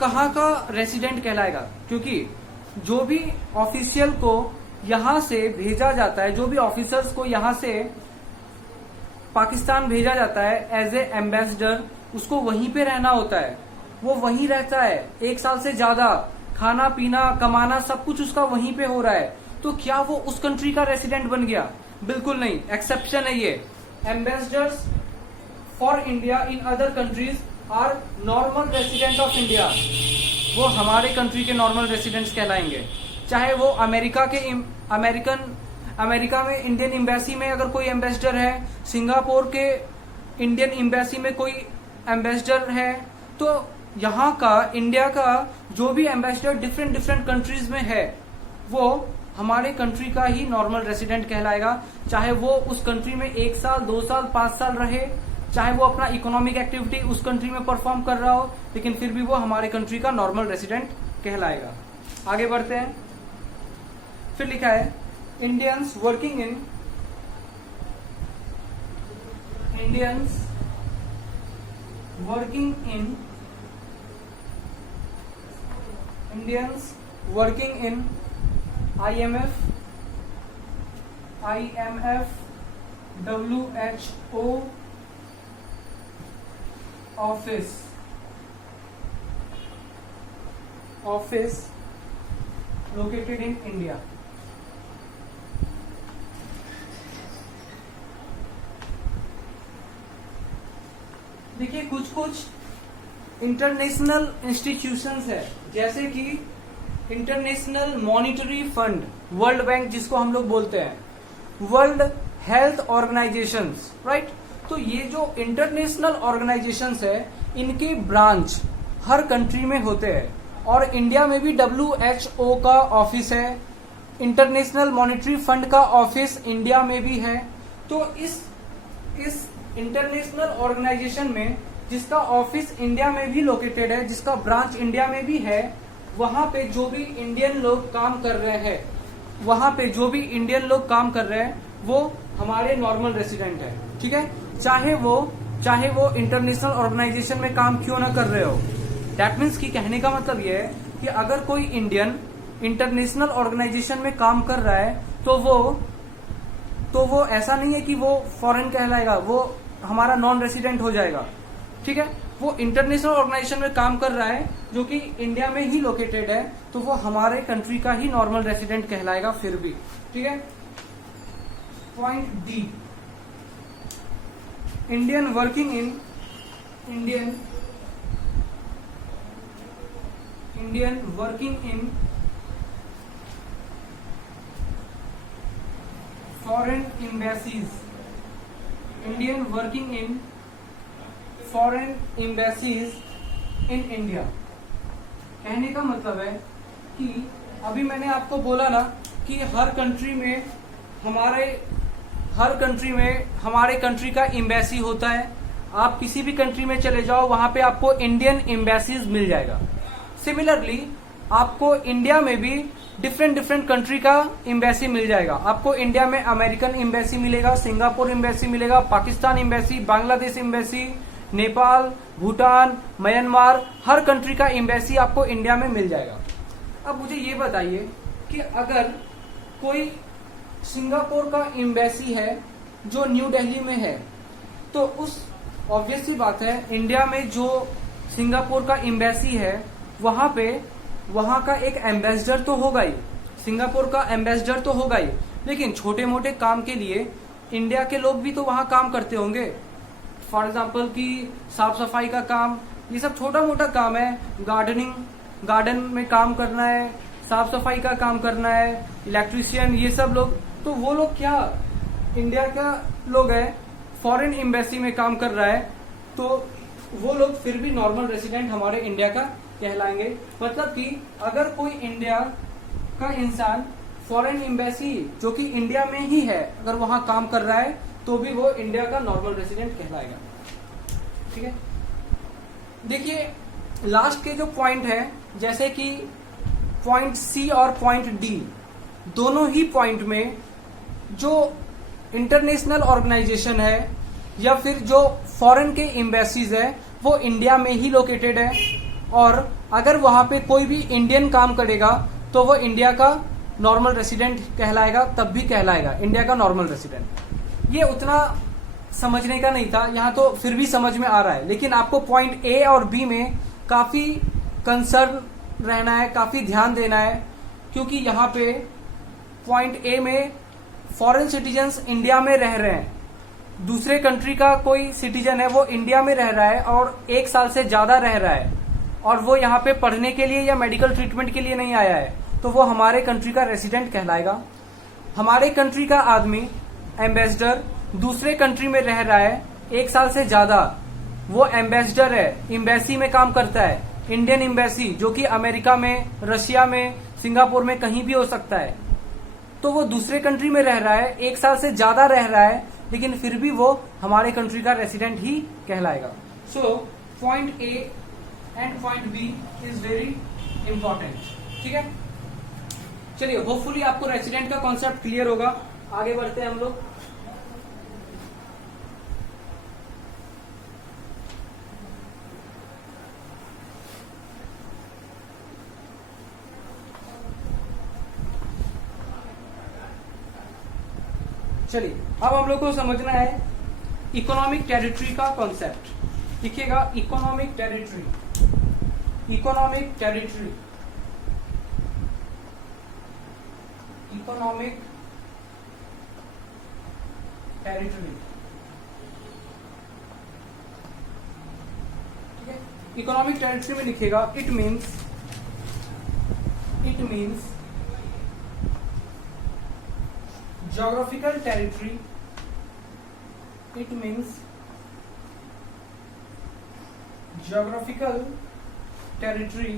कहाँ का रेसिडेंट कहलाएगा? क्योंकि जो भी ऑफिशियल को यहां से भेजा जाता है, जो भी ऑफिसर्स को यहां से पाकिस्तान भेजा जाता है एज ए एम्बेसडर, उसको वहीं पे रहना होता है, वो वहीं रहता है 1 साल से ज्यादा, खाना पीना कमाना सब कुछ उसका वहीं पे हो रहा है, तो क्या वो उस कंट्री का रेसिडेंट बन गया? बिल्कुल नहीं, एक्सेप्शन है ये। Ambassadors for India in other countries are normal resident of India, वो हमारे कंट्री के नॉर्मल रेसिडेंट्स कहलाएंगे। चाहे वो अमेरिका में इंडियन एम्बेसी में अगर कोई एम्बेसडर है, सिंगापुर के इंडियन एम्बेसी में कोई एम्बेसडर है, तो यहाँ का इंडिया का जो भी एम्बेसडर डिफरेंट कंट्रीज में है, वो हमारे कंट्री का ही नॉर्मल रेसिडेंट कहलाएगा। चाहे वो उस कंट्री में 1 साल 2 साल 5 साल रहे, चाहे वो अपना इकोनॉमिक एक्टिविटी उस कंट्री में परफॉर्म कर रहा हो, लेकिन फिर भी वो हमारे कंट्री का नॉर्मल रेसिडेंट कहलाएगा। आगे बढ़ते हैं। फिर लिखा है Indians working in IMF, WHO office located in India। देखिए, कुछ इंटरनेशनल इंस्टीट्यूशंस है, जैसे कि international monetary fund, world bank जिसको हम लोग बोलते हैं, वर्ल्ड हेल्थ ऑर्गेनाइजेशंस, राइट। तो ये जो इंटरनेशनल ऑर्गेनाइजेशंस है, इनके ब्रांच हर कंट्री में होते हैं, और इंडिया में भी WHO का ऑफिस है, इंटरनेशनल मॉनिटरी फंड का ऑफिस इंडिया में भी है। तो इस इंटरनेशनल ऑर्गेनाइजेशन में जिसका ऑफिस इंडिया में भी लोकेटेड है, जिसका ब्रांच इंडिया में भी है, वहां पे जो भी इंडियन लोग काम कर रहे हैं, वो हमारे नॉर्मल रेसिडेंट है, ठीक है, चाहे वो इंटरनेशनल ऑर्गेनाइजेशन में काम क्यों ना कर रहे हो। दैट मीन्स कि कहने का मतलब ये है कि अगर कोई इंडियन इंटरनेशनल ऑर्गेनाइजेशन में काम कर रहा है, तो वो ऐसा नहीं है कि वो फॉरेन कहलाएगा, वो हमारा नॉन रेसिडेंट हो जाएगा, ठीक है। वो इंटरनेशनल ऑर्गेनाइजेशन में काम कर रहा है जो कि इंडिया में ही लोकेटेड है, तो वो हमारे कंट्री का ही नॉर्मल रेसिडेंट कहलाएगा फिर भी, ठीक है। Point D, Indian working in foreign embassies in India. कहने का मतलब है कि अभी मैंने आपको बोला ना कि हर कंट्री में हमारे कंट्री का एम्बेसी होता है। आप किसी भी कंट्री में चले जाओ, वहां पे आपको इंडियन एम्बेसीज मिल जाएगा। सिमिलरली आपको इंडिया में भी डिफरेंट कंट्री का एम्बेसी मिल जाएगा। आपको इंडिया में अमेरिकन एम्बेसी मिलेगा, सिंगापुर एम्बेसी मिलेगा, Pakistan embassy, Bangladesh embassy, Nepal, Bhutan, Myanmar, हर कंट्री का एम्बेसी आपको इंडिया में मिल जाएगा। अब मुझे ये बताइए कि अगर कोई सिंगापुर का एम्बेसी है जो न्यू दिल्ली में है, तो उस ऑब्वियस सी बात है इंडिया में जो सिंगापुर का एम्बेसी है वहां का एक एम्बेसडर तो होगा ही, सिंगापुर का एम्बेसडर तो होगा ही, लेकिन छोटे मोटे काम के लिए इंडिया के लोग भी तो वहां काम करते होंगे। फॉर एग्जाम्पल कि साफ सफाई का काम, ये सब छोटा मोटा काम है, गार्डन में काम करना है, साफ सफाई का काम करना है, इलेक्ट्रीशियन, ये सब लोग, तो वो लोग क्या इंडिया का लोग है, फॉरेन एम्बेसी में काम कर रहा है, तो वो लोग फिर भी नॉर्मल रेसिडेंट हमारे इंडिया का कहलाएंगे। मतलब कि अगर कोई इंडिया का इंसान फॉरेन एम्बेसी जो कि इंडिया में ही है, अगर वहां काम कर रहा है तो भी वो इंडिया का नॉर्मल रेसिडेंट कहलाएगा। ठीक है, देखिए लास्ट के जो पॉइंट है, जैसे कि पॉइंट सी और पॉइंट डी, दोनों ही पॉइंट में जो इंटरनेशनल ऑर्गेनाइजेशन है या फिर जो फॉरेन के एम्बेसीज है वो इंडिया में ही लोकेटेड है, और अगर वहां पे कोई भी इंडियन काम करेगा तो वो इंडिया का नॉर्मल रेसिडेंट कहलाएगा, तब भी कहलाएगा इंडिया का नॉर्मल रेसिडेंट। ये उतना समझने का नहीं था, यहाँ तो फिर भी समझ में आ रहा है, लेकिन आपको पॉइंट ए और बी में काफी कंसर्न रहना है, काफी ध्यान देना है, क्योंकि यहाँ पे पॉइंट ए में फॉरेन सिटीजन्स इंडिया में रह रहे हैं, दूसरे कंट्री का कोई सिटीजन है वो इंडिया में रह रहा है और 1 साल से ज्यादा रह रहा है, और वो यहाँ पे पढ़ने के लिए या मेडिकल ट्रीटमेंट के लिए नहीं आया है, तो वो हमारे कंट्री का रेसिडेंट कहलाएगा। हमारे कंट्री का आदमी एम्बेसडर दूसरे कंट्री में रह रहा है 1 साल से ज्यादा, वो एम्बेसडर है, एम्बेसी में काम करता है, इंडियन एम्बेसी जो कि अमेरिका में, रशिया में, सिंगापुर में कहीं भी हो सकता है, तो वो दूसरे कंट्री में रह रहा है, 1 साल से ज्यादा रह रहा है, लेकिन फिर भी वो हमारे कंट्री का रेसिडेंट ही कहलाएगा। So point A and point B is very important. ठीक है, चलिए होपफुली आपको रेसिडेंट का कॉन्सेप्ट क्लियर होगा। आगे बढ़ते हैं हम लोग। चलिए अब हम लोग को समझना है इकोनॉमिक टेरिटरी का कॉन्सेप्ट। लिखिएगा economic territory, economic territory, economic territory. ठीक है, इकोनॉमिक टेरिटरी में लिखिएगा it means geographical territory, it means geographical territory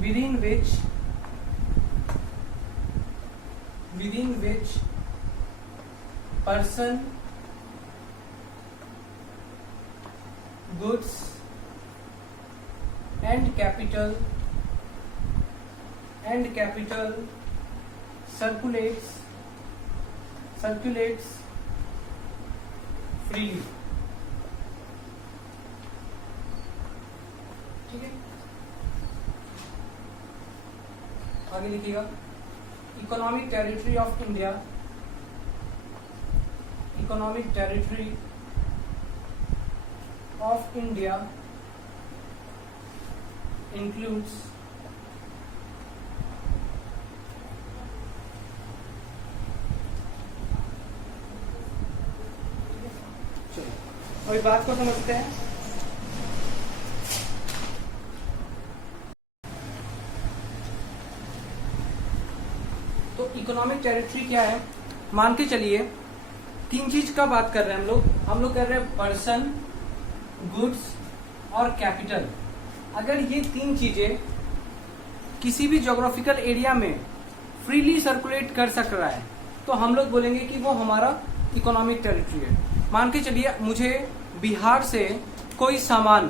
within which person, goods and capital circulates freely। ठीक है, आगे लिखिएगा economic territory of India, economic territory of India includes अभी बात को समझते हैं। तो इकोनॉमिक टेरिटरी क्या है, मान के चलिए 3 चीज का बात कर रहे हैं हम लोग कर रहे हैं पर्सन, गुड्स और कैपिटल। अगर ये 3 चीजें किसी भी ज्योग्राफिकल एरिया में फ्रीली सर्कुलेट कर सक रहा है तो हम लोग बोलेंगे कि वो हमारा इकोनॉमिक टेरिटरी है। मान के चलिए मुझे बिहार से कोई सामान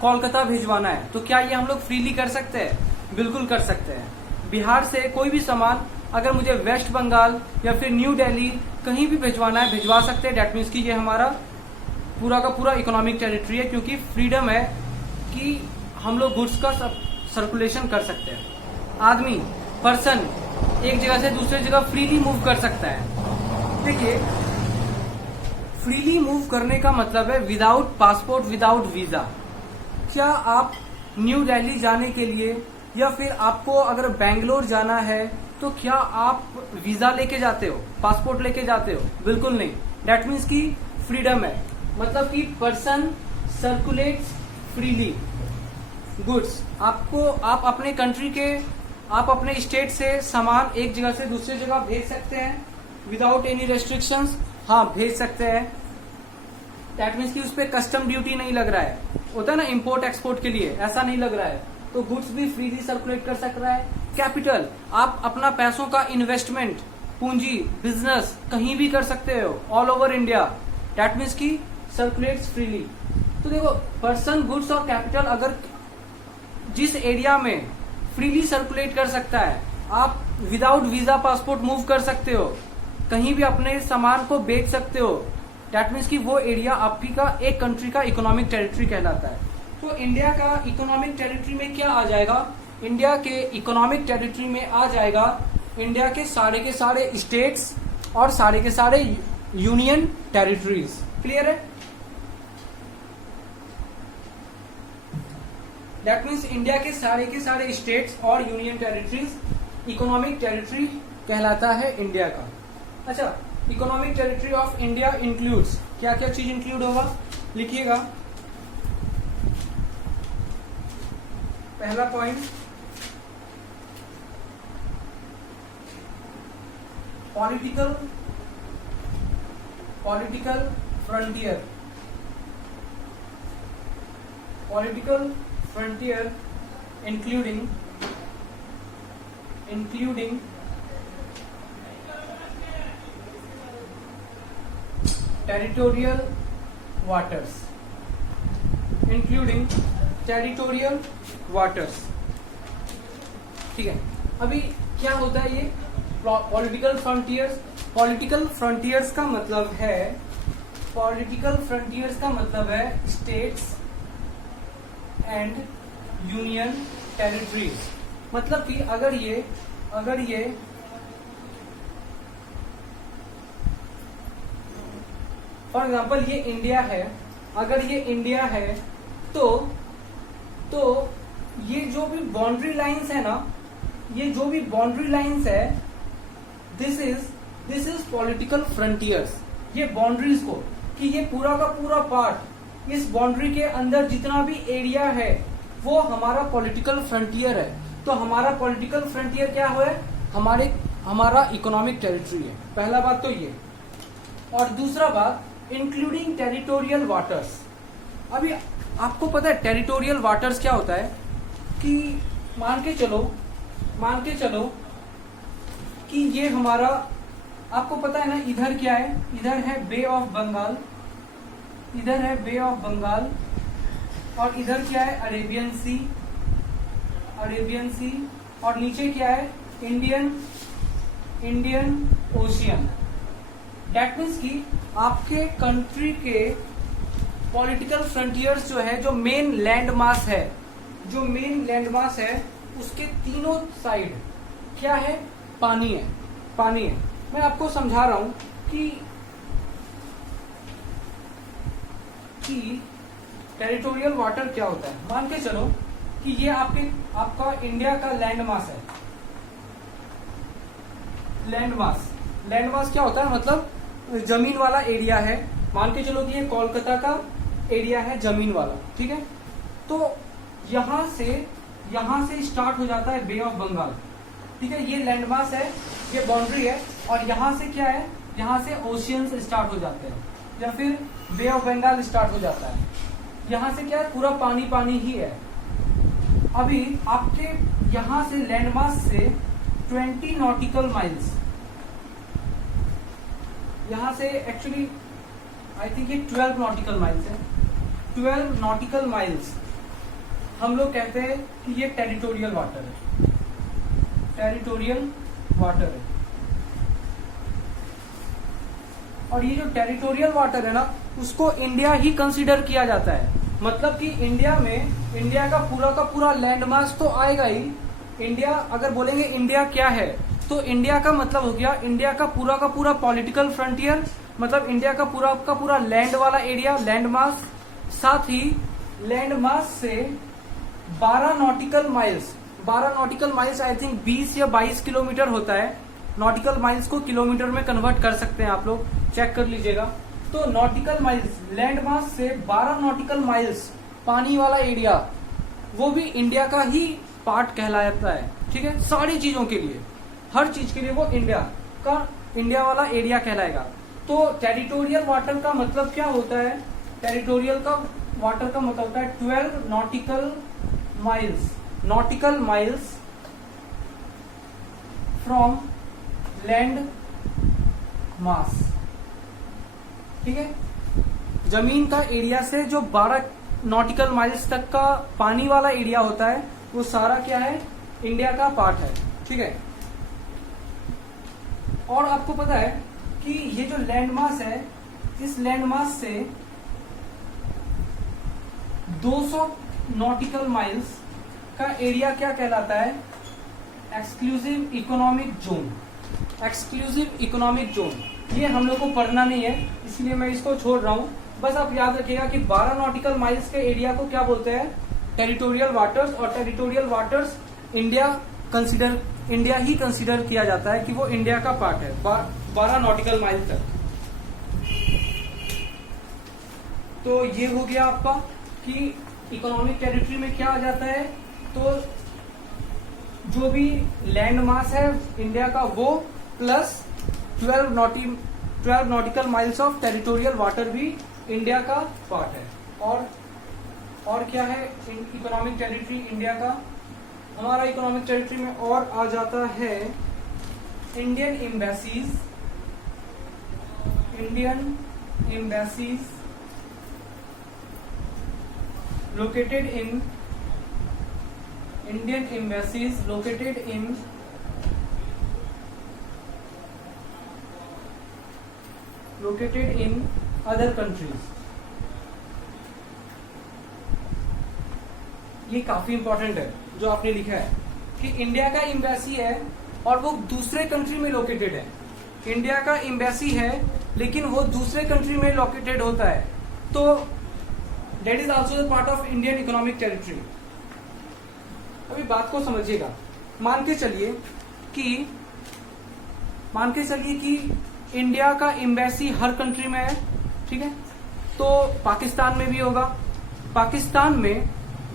कोलकाता भिजवाना है, तो क्या ये हम लोग फ्रीली कर सकते हैं? बिल्कुल कर सकते हैं। बिहार से कोई भी सामान अगर मुझे वेस्ट बंगाल या फिर न्यू दिल्ली कहीं भी भिजवाना है, भिजवा सकते हैं। डेट मीन्स कि ये हमारा पूरा का पूरा इकोनॉमिक टेरिटरी है, क्योंकि फ्रीडम है कि हम लोग गुड्स का सर्कुलेशन कर सकते हैं। आदमी, पर्सन एक जगह से दूसरे जगह फ्रीली मूव कर सकता है। देखिए, फ्रीली मूव करने का मतलब है विदाउट पासपोर्ट, विदाउट वीजा। क्या आप न्यू दिल्ली जाने के लिए या फिर आपको अगर बेंगलोर जाना है तो क्या आप वीजा लेके जाते हो, पासपोर्ट लेके जाते हो? बिल्कुल नहीं। डेट मीन्स की फ्रीडम है, मतलब कि पर्सन सर्कुलेट्स फ्रीली गुड्स। आप अपने कंट्री के, आप अपने स्टेट से सामान एक जगह से दूसरी जगह भेज सकते हैं विदाउट एनी रेस्ट्रिक्शंस। हाँ, भेज सकते हैं। दैट मीन्स कि उस पर कस्टम ड्यूटी नहीं लग रहा है, होता है ना इम्पोर्ट एक्सपोर्ट के लिए, ऐसा नहीं लग रहा है, तो गुड्स भी फ्रीली सर्कुलेट कर सक रहा है। कैपिटल, आप अपना पैसों का इन्वेस्टमेंट, पूंजी, बिजनेस कहीं भी कर सकते हो all over India, that means की सर्कुलेट्स फ्रीली। तो देखो पर्सन, गुड्स और कैपिटल अगर जिस एरिया में फ्रीली सर्कुलेट कर सकता है, आप विदाउट वीजा पासपोर्ट मूव कर सकते हो, कहीं भी अपने सामान को बेच सकते हो, दैट मीन्स कि वो एरिया आपकी का एक कंट्री का इकोनॉमिक टेरिटरी कहलाता है। तो इंडिया का इकोनॉमिक टेरिटरी में क्या आ जाएगा, इंडिया के इकोनॉमिक टेरिटरी में आ जाएगा इंडिया के सारे स्टेट्स और सारे के सारे यूनियन टेरिटरीज। क्लियर है? दैट मीन्स इंडिया के सारे स्टेट्स और यूनियन टेरिटरीज इकोनॉमिक टेरिटरी कहलाता है इंडिया का। अच्छा, economic territory of India includes, क्या क्या चीज इंक्लूड होगा, लिखिएगा। पहला point, political frontier, political frontier including territorial waters, ठीक है। अभी क्या होता है ये पॉलिटिकल फ्रंटियर्स का मतलब है स्टेट्स एंड यूनियन टेरिटरीज। मतलब कि अगर ये फॉर एग्जाम्पल ये इंडिया है, अगर ये इंडिया है तो ये जो भी बाउंड्री लाइंस है ना, ये जो भी बाउंड्री लाइंस है, दिस इज पॉलिटिकल फ्रंटियर्स। ये बाउंड्रीज को, कि ये पूरा का पूरा पार्ट, इस बाउंड्री के अंदर जितना भी एरिया है वो हमारा पॉलिटिकल फ्रंटियर है। तो हमारा पॉलिटिकल फ्रंटियर क्या है, हमारा इकोनॉमिक टेरिटरी है। पहला बात तो ये, और दूसरा बात इंक्लूडिंग टेरिटोरियल वाटर्स। अभी आपको पता है टेरिटोरियल वाटर्स क्या होता है, कि मान के चलो कि ये हमारा, आपको पता है ना इधर क्या है, इधर है बे ऑफ बंगाल, और इधर क्या है अरेबियन सी, और नीचे क्या है इंडियन ओशियन। दैट मीन्स कि आपके कंट्री के पॉलिटिकल फ्रंटियर्स जो है, जो मेन लैंड मास है, उसके तीनों साइड क्या है, पानी है। मैं आपको समझा रहा हूं कि टेरिटोरियल वाटर क्या होता है। मान के चलो कि ये आपका इंडिया का लैंड मास है। लैंड मास क्या होता है, मतलब जमीन वाला एरिया है। मान के चलो कि ये कोलकाता का एरिया है जमीन वाला, ठीक है। तो यहां से स्टार्ट हो जाता है बे ऑफ बंगाल, ठीक है। ये लैंड मास है, ये बाउंड्री है, और यहाँ से क्या है, यहाँ से ओशियंस स्टार्ट हो जाते हैं, या फिर बे ऑफ बंगाल स्टार्ट हो जाता है। यहाँ से क्या है, पूरा पानी ही है। अभी आपके यहाँ से लैंड मास से 20 नॉटिकल माइल्स, यहाँ से एक्चुअली आई थिंक ये 12 नॉटिकल माइल्स है। 12 नॉटिकल माइल्स हम लोग कहते हैं कि ये टेरिटोरियल वाटर है। और ये जो टेरिटोरियल वाटर है ना, उसको इंडिया ही कंसीडर किया जाता है। मतलब कि इंडिया का पूरा लैंड मास तो आएगा ही। इंडिया, अगर बोलेंगे इंडिया क्या है, तो इंडिया का मतलब हो गया इंडिया का पूरा पॉलिटिकल फ्रंटियर, मतलब इंडिया का पूरा लैंड वाला एरिया, लैंड मास। साथ ही लैंड मास से 12 नॉटिकल माइल्स आई थिंक 20 या 22 किलोमीटर होता है। नॉटिकल माइल्स को किलोमीटर में कन्वर्ट कर सकते हैं आप लोग, चेक कर लीजिएगा। तो नॉटिकल माइल्स, लैंड मास से 12 नॉटिकल माइल्स पानी वाला एरिया, वो भी इंडिया का ही पार्ट कहलाता है, ठीक है। सारी चीजों के लिए, हर चीज के लिए वो इंडिया वाला एरिया कहलाएगा। तो टेरिटोरियल वाटर का मतलब क्या होता है टेरिटोरियल का वाटर का मतलब होता है 12 nautical miles from land mass. ठीक है, जमीन का एरिया से जो 12 नॉटिकल माइल्स तक का पानी वाला एरिया होता है वो सारा क्या है, इंडिया का पार्ट है। ठीक है, और आपको पता है कि ये जो लैंड मास है, इस लैंड मास से 200 नॉटिकल माइल्स का एरिया क्या कहलाता है, exclusive economic zone. Exclusive economic zone ये हम लोग को पढ़ना नहीं है, इसलिए मैं इसको छोड़ रहा हूं। बस आप याद रखिएगा कि 12 नॉटिकल माइल्स के एरिया को क्या बोलते हैं, टेरिटोरियल वाटर्स। और टेरिटोरियल वाटर्स इंडिया ही कंसिडर किया जाता है कि वो इंडिया का पार्ट है 12 नॉटिकल माइल तक। तो ये हो गया आपका कि इकोनॉमिक टेरिटरी में क्या आ जाता है, तो जो भी लैंड मास है इंडिया का वो plus 12 nautical miles of territorial water भी इंडिया का पार्ट है। और क्या है इकोनॉमिक टेरिटरी इंडिया का, हमारा इकोनॉमिक टेरिटरी में और आ जाता है Indian embassies located in other countries। ये काफी इंपॉर्टेंट है जो आपने लिखा है कि इंडिया का एम्बेसी है और वो दूसरे कंट्री में लोकेटेड है। इंडिया का एम्बेसी है लेकिन वो दूसरे कंट्री में लोकेटेड होता है, तो that is also the part of Indian economic territory. अभी बात को समझिएगा, मान के चलिए कि इंडिया का एम्बेसी हर कंट्री में है। ठीक है, तो पाकिस्तान में भी होगा। पाकिस्तान में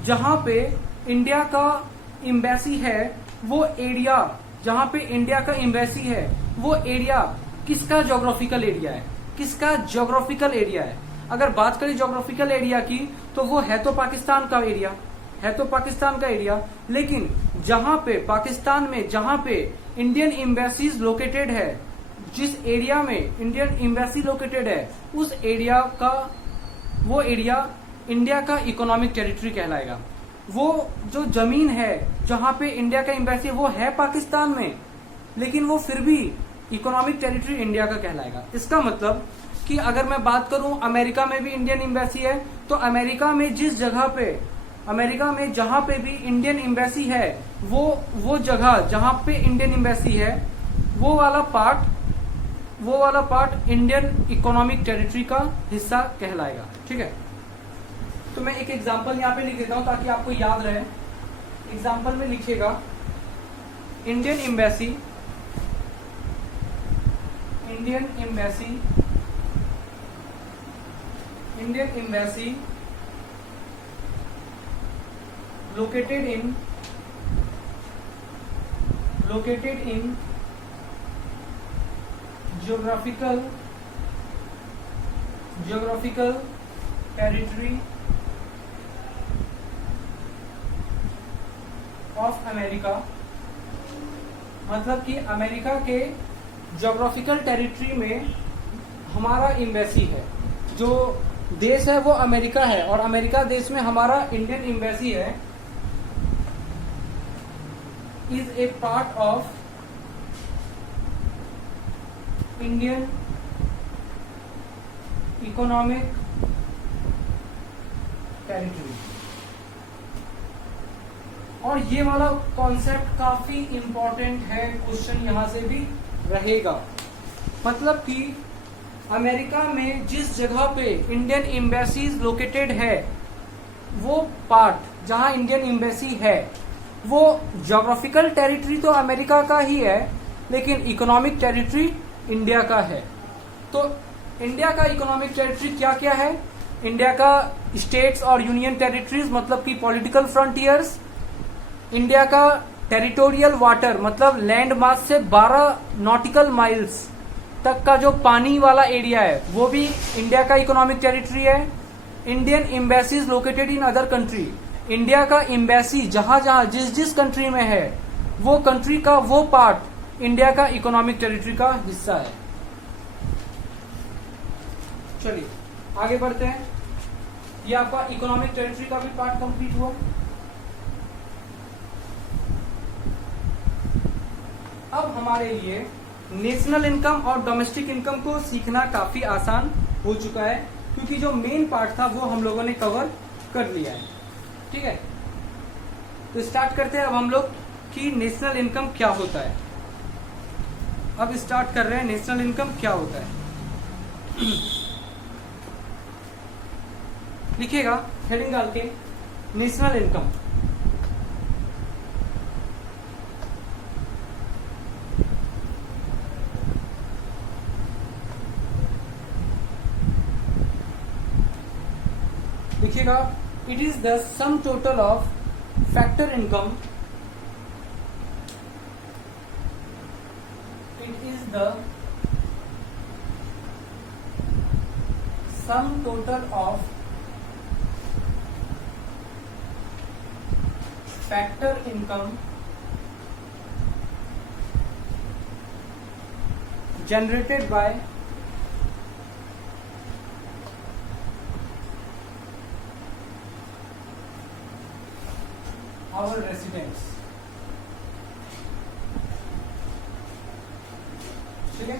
जहां पे इंडिया का एम्बेसी है वो एरिया, जहां पे इंडिया का एम्बेसी है वो एरिया किसका ज्योग्राफिकल एरिया है। अगर बात करें ज्योग्राफिकल एरिया की तो वो है तो पाकिस्तान का एरिया, लेकिन पाकिस्तान में जहां पे इंडियन एम्बेसीज लोकेटेड है, जिस एरिया में इंडियन एम्बेसी लोकेटेड है उस एरिया का वो एरिया इंडिया का इकोनॉमिक टेरिटरी कहलाएगा। वो जो जमीन है जहां पे इंडिया का एम्बेसी वो है पाकिस्तान में, लेकिन वो फिर भी इकोनॉमिक टेरिटरी इंडिया का कहलाएगा। इसका मतलब कि अगर मैं बात करूं अमेरिका में भी इंडियन एम्बेसी है, तो अमेरिका में जहां पे भी इंडियन एम्बेसी है वो जगह जहां पे इंडियन एम्बेसी है वो वाला पार्ट इंडियन इकोनॉमिक टेरिटरी का हिस्सा कहलाएगा। ठीक है, तो मैं एक एग्जांपल यहाँ पे लिख देता हूं ताकि आपको याद रहे। एग्जांपल में लिखिएगा Indian embassy located in geographical territory of America। मतलब कि अमेरिका के ज्योग्राफिकल टेरिटरी में हमारा एम्बेसी है। जो देश है वो अमेरिका है और अमेरिका देश में हमारा इंडियन एम्बेसी है, is a part of Indian economic territory. और ये वाला कॉन्सेप्ट काफी इंपॉर्टेंट है, क्वेश्चन यहां से भी रहेगा। मतलब कि अमेरिका में जिस जगह पे इंडियन एम्बेसीज लोकेटेड है वो पार्ट जहां इंडियन एम्बेसी है वो ज्योग्राफिकल टेरिटरी तो अमेरिका का ही है, लेकिन इकोनॉमिक टेरिटरी इंडिया का है। तो इंडिया का इकोनॉमिक टेरिटरी क्या क्या है? इंडिया का स्टेट्स और यूनियन टेरिटरीज मतलब कि पॉलिटिकल फ्रंटियर्स, इंडिया का टेरिटोरियल वाटर मतलब लैंड मास से 12 नॉटिकल माइल्स तक का जो पानी वाला एरिया है वो भी इंडिया का इकोनॉमिक टेरिटरी है। Indian embassies located in other country, India का एम्बेसी जहां जहां जिस जिस कंट्री में है वो कंट्री का वो पार्ट इंडिया का इकोनॉमिक टेरिटरी का हिस्सा है। चलिए आगे बढ़ते हैं। ये आपका इकोनॉमिक टेरिटरी का भी पार्ट कंप्लीट हुआ। अब हमारे लिए नेशनल इनकम और डोमेस्टिक इनकम को सीखना काफी आसान हो चुका है, क्योंकि जो मेन पार्ट था वो हम लोगों ने कवर कर लिया है। ठीक है, तो स्टार्ट करते हैं अब हम लोग कि नेशनल इनकम क्या होता है। अब स्टार्ट कर रहे हैं नेशनल इनकम क्या होता है। लिखिएगा हेडिंग डाल के नेशनल इनकम। लिखिएगा it is the sum total of factor income, it is the sum total of factor income generated by our residents। ठीक है,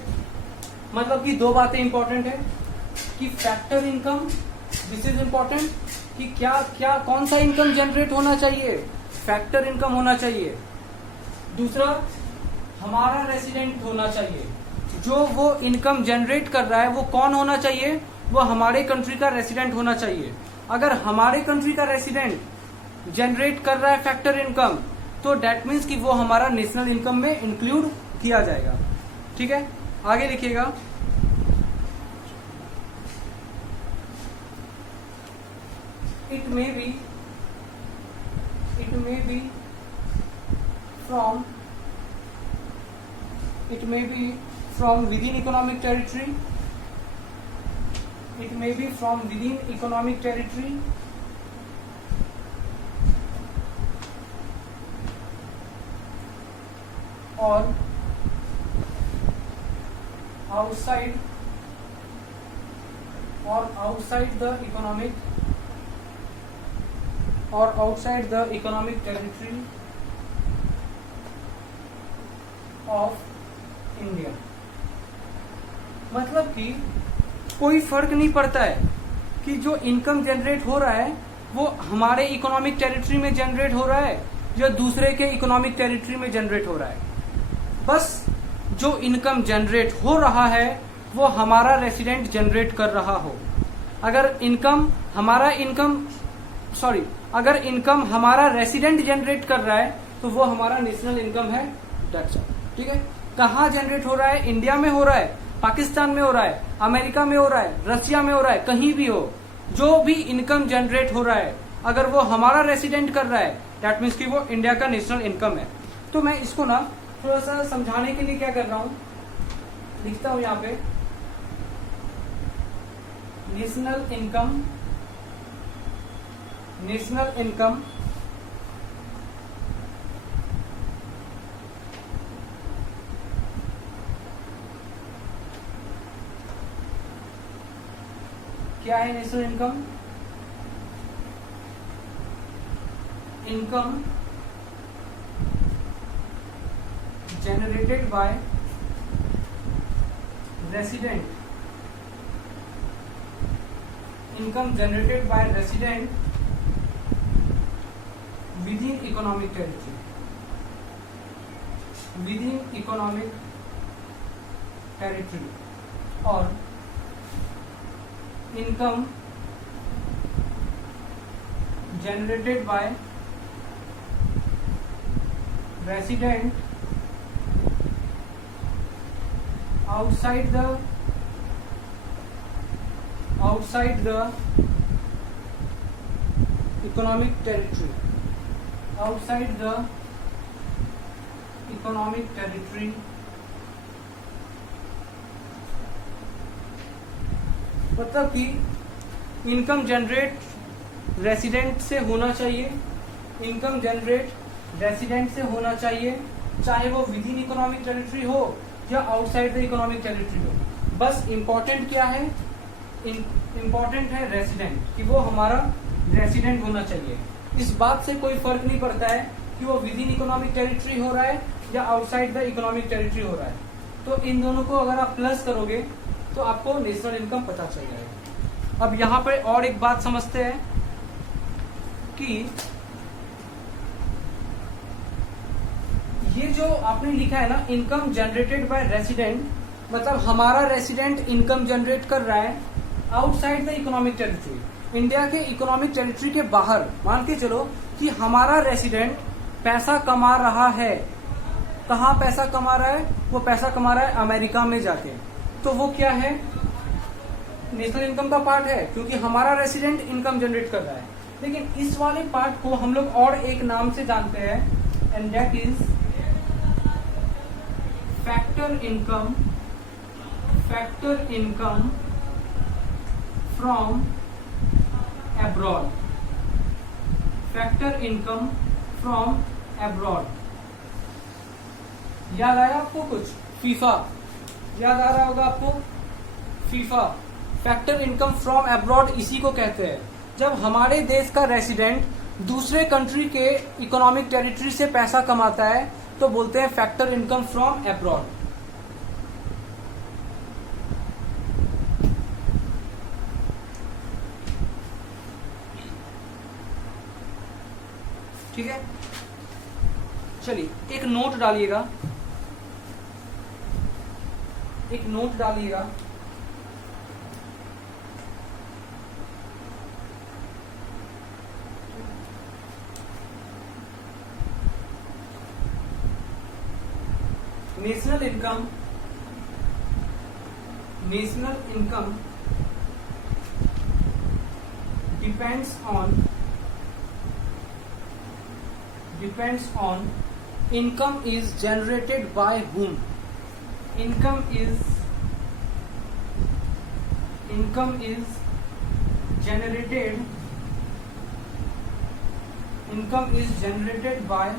मतलब कि दो बातें इंपॉर्टेंट है कि factor income, this is important कि क्या क्या कौन सा इनकम जनरेट होना चाहिए, फैक्टर इनकम होना चाहिए। दूसरा, हमारा रेसिडेंट होना चाहिए, जो वो इनकम जनरेट कर रहा है वो कौन होना चाहिए, वो हमारे कंट्री का रेसिडेंट होना चाहिए। अगर हमारे कंट्री का रेसिडेंट जनरेट कर रहा है फैक्टर इनकम, तो डेट मीन्स कि वो हमारा नेशनल इनकम में इंक्लूड किया जाएगा। ठीक है, आगे लिखिएगा it may be from within economic territory, it may be from within economic territory or outside the economic territory of India। मतलब कि कोई फर्क नहीं पड़ता है कि जो इनकम जनरेट हो रहा है वो हमारे इकोनॉमिक टेरिटरी में जनरेट हो रहा है या दूसरे के इकोनॉमिक टेरिटरी में जनरेट हो रहा है। बस जो इनकम जनरेट हो रहा है वो हमारा रेसिडेंट जनरेट कर रहा हो। अगर इनकम हमारा रेसिडेंट जनरेट कर रहा है तो वो हमारा नेशनल इनकम है। That's all. ठीक है, कहाँ जनरेट हो रहा है, इंडिया में हो रहा है, पाकिस्तान में हो रहा है, अमेरिका में हो रहा है, रशिया में हो रहा है, कहीं भी हो, जो भी इनकम जनरेट हो रहा है अगर वो हमारा रेसिडेंट कर रहा है दैट मीन्स कि वो इंडिया का नेशनल इनकम है। तो मैं इसको ना थोड़ा सा समझाने के लिए क्या कर रहा हूं, लिखता हूं यहाँ पे नेशनल इनकम क्या है। National income generated by resident, income generated by resident within economic territory, or income generated by resident outside the economic territory, मतलब कि इनकम जनरेट रेसिडेंट से होना चाहिए, इनकम जनरेट रेसिडेंट से होना चाहिए, चाहे वो विद इन इकोनॉमिक टेरिटरी हो या आउटसाइड द इकोनॉमिक टेरिटरी हो। बस इंपॉर्टेंट क्या है, इंपॉर्टेंट है रेसिडेंट, कि वो हमारा रेसिडेंट होना चाहिए। इस बात से कोई फर्क नहीं पड़ता है कि वो विद इन इकोनॉमिक टेरिटरी हो रहा है या आउटसाइड द इकोनॉमिक टेरिटरी हो रहा है। तो इन दोनों को अगर आप प्लस करोगे तो आपको नेशनल इनकम पता चल जाएगा। अब यहाँ पर और एक बात समझते हैं कि ये जो आपने लिखा है ना, इनकम जनरेटेड बाय रेसिडेंट, मतलब हमारा रेसिडेंट इनकम जनरेट कर रहा है outside the economic territory, India के इकोनॉमिक टेरिटरी के बाहर। मान के चलो कि हमारा रेसिडेंट पैसा कमा रहा है, कहाँ पैसा कमा रहा है, वो पैसा कमा रहा है अमेरिका में जाके, तो वो क्या है, नेशनल इनकम का पार्ट है, क्योंकि हमारा रेसिडेंट इनकम जनरेट कर रहा है। लेकिन इस वाले पार्ट को हम लोग और एक नाम से जानते हैं, and that is factor income, factor income from abroad, factor income from abroad. याद आया आपको कुछ? फीफा याद आ रहा होगा आपको, FIFA, factor income from abroad इसी को कहते हैं। जब हमारे देश का रेसिडेंट दूसरे कंट्री के इकोनॉमिक टेरिटरी से पैसा कमाता है तो बोलते हैं फैक्टर इनकम फ्रॉम एब्रॉड। ठीक है, चलिए एक नोट डालिएगा, एक नोट डालिएगा। National income, national income depends on income is generated by whom, income is generated by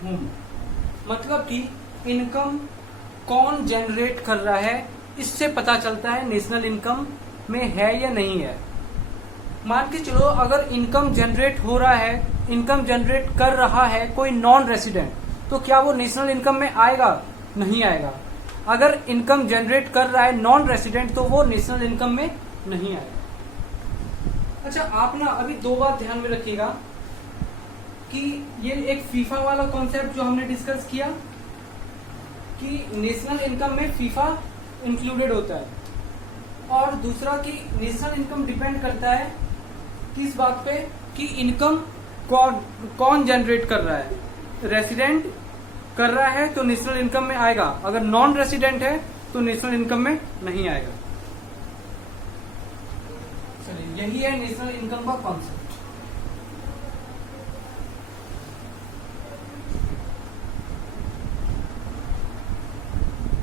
whom, मतलब कि इनकम कौन जनरेट कर रहा है, इससे पता चलता है नेशनल इनकम में है या नहीं है। मान के चलो अगर इनकम जनरेट हो रहा है, इनकम जनरेट कर रहा है कोई नॉन रेसिडेंट, तो क्या वो नेशनल इनकम में आएगा? नहीं आएगा। अगर इनकम जनरेट कर रहा है नॉन रेसिडेंट तो वो नेशनल इनकम में नहीं आएगा। अच्छा, आप ना अभी दो बात ध्यान में रखिएगा कि ये एक फीफा वाला कॉन्सेप्ट जो हमने डिस्कस किया कि नेशनल इनकम में फीफा इंक्लूडेड होता है, और दूसरा कि नेशनल इनकम डिपेंड करता है किस बात पे, कि इनकम कौन जनरेट कर रहा है। रेसिडेंट कर रहा है तो नेशनल इनकम में आएगा, अगर नॉन रेसिडेंट है तो नेशनल इनकम में नहीं आएगा। चलिए, यही है नेशनल इनकम का कॉन्सेप्ट।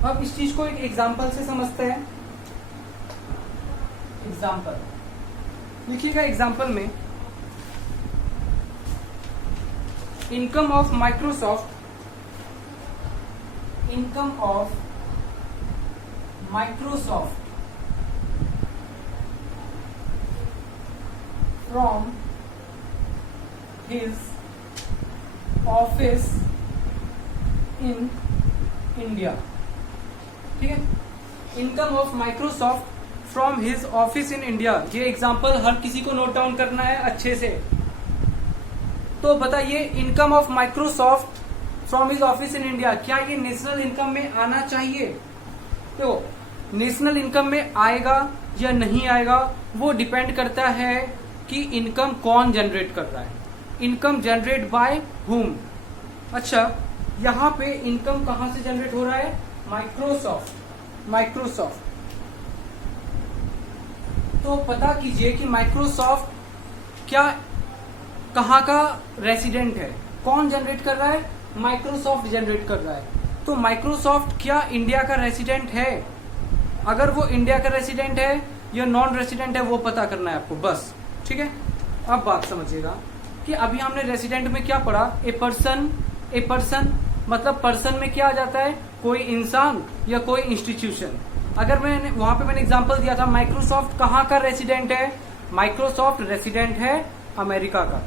अब इस चीज को एक एग्जांपल से समझते हैं। एग्जांपल लिखिएगा, एग्जांपल में income of Microsoft, income of Microsoft from his office in India. ठीक है, income of Microsoft from his office in India. ये एग्जाम्पल हर किसी को नोट डाउन करना है अच्छे से। तो बताइए, income of Microsoft from his office in India, क्या ये नेशनल इनकम में आना चाहिए? तो नेशनल इनकम में आएगा या नहीं आएगा वो डिपेंड करता है कि इनकम कौन जनरेट कर रहा है, इनकम जनरेट बाय हुम। अच्छा, यहाँ पे इनकम कहाँ से जनरेट हो रहा है? माइक्रोसॉफ्ट। तो पता कीजिए कि माइक्रोसॉफ्ट क्या कहाँ का रेसिडेंट है, कौन जनरेट कर रहा है? माइक्रोसॉफ्ट जनरेट कर रहा है। तो माइक्रोसॉफ्ट क्या इंडिया का रेसिडेंट है? अगर वो इंडिया का रेसिडेंट है या नॉन रेसिडेंट है वो पता करना है आपको बस। ठीक है, अब बात समझिएगा कि अभी हमने रेसिडेंट में क्या पढ़ा, ए पर्सन मतलब पर्सन में क्या आ जाता है, कोई इंसान या कोई इंस्टीट्यूशन। अगर वहां पे मैंने एग्जांपल दिया था माइक्रोसॉफ्ट कहाँ का रेसिडेंट है, माइक्रोसॉफ्ट रेसिडेंट है अमेरिका का।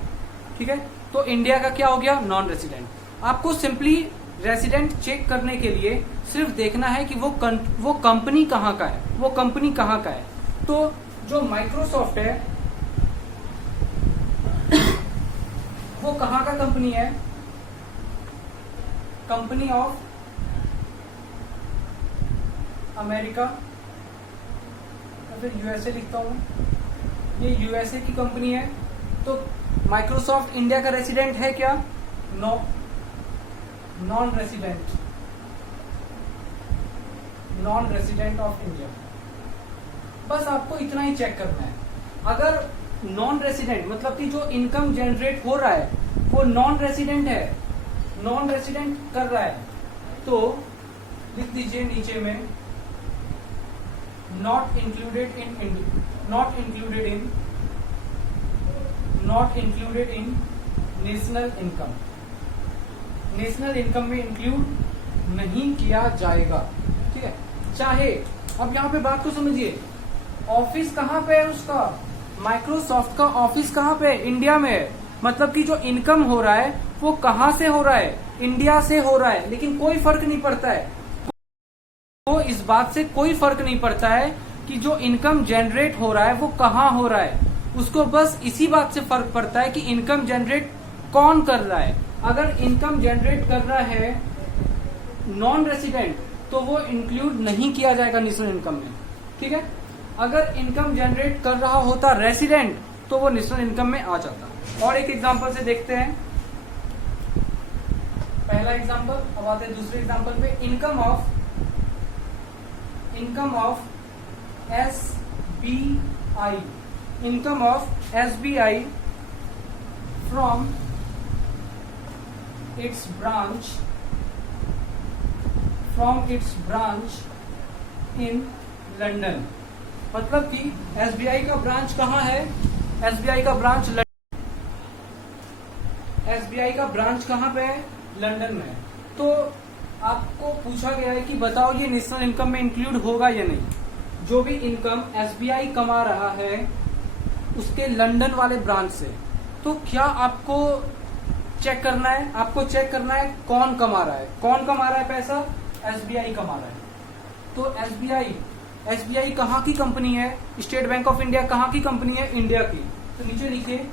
ठीक है, तो इंडिया का क्या हो गया, नॉन रेसिडेंट। आपको सिंपली रेसिडेंट चेक करने के लिए सिर्फ देखना है कि वो कंपनी कहाँ का है, वो कंपनी कहाँ का है। तो जो माइक्रोसॉफ्ट है वो कहाँ का कंपनी है, कंपनी ऑफ अमेरिका या फिर यूएसए लिखता हूं, ये यूएसए की कंपनी है। तो माइक्रोसॉफ्ट इंडिया का रेसिडेंट है क्या, no, non resident of India. बस आपको इतना ही चेक करना है। अगर नॉन रेसिडेंट मतलब कि जो इनकम जनरेट हो रहा है वो नॉन रेसिडेंट है, नॉन रेसिडेंट कर रहा है, तो लिख दीजिए नीचे में not included in national income, national income में इंक्लूड नहीं किया जाएगा। ठीक है, चाहे अब यहाँ पे बात को समझिए, ऑफिस कहाँ पे है उसका, माइक्रोसॉफ्ट का ऑफिस कहाँ पे है, इंडिया में है। मतलब कि जो इनकम हो रहा है वो कहाँ से हो रहा है, इंडिया से हो रहा है। लेकिन कोई फर्क नहीं पड़ता है, तो इस बात से कोई फर्क नहीं पड़ता है कि जो इनकम जनरेट हो रहा है वो कहाँ हो रहा है। उसको बस इसी बात से फर्क पड़ता है कि इनकम जनरेट कौन कर रहा है। अगर इनकम जनरेट कर रहा है नॉन रेसिडेंट तो वो इंक्लूड नहीं किया जाएगा नेशनल इनकम में। ठीक है, अगर इनकम जनरेट कर रहा होता रेसिडेंट तो वो नेशनल इनकम में आ जाता। और एक एग्जांपल से देखते हैं, पहला एग्जांपल, अब आते हैं दूसरे एग्जांपल पे। Income of SBI, income of SBI from its branch in London. मतलब कि एसबीआई का ब्रांच कहाँ है, एसबीआई का ब्रांच कहाँ पे है, लंदन में है। तो आपको पूछा गया है कि बताओ ये नेशनल इनकम में इंक्लूड होगा या नहीं। जो भी इनकम एसबीआई कमा रहा है उसके लंदन वाले ब्रांच से, तो क्या आपको चेक करना है, कौन कमा रहा है पैसा, एसबीआई कमा रहा है। तो एसबीआई कहाँ की कंपनी है, स्टेट बैंक ऑफ इंडिया कहाँ की कंपनी है, इंडिया की। तो नीचे लिखिए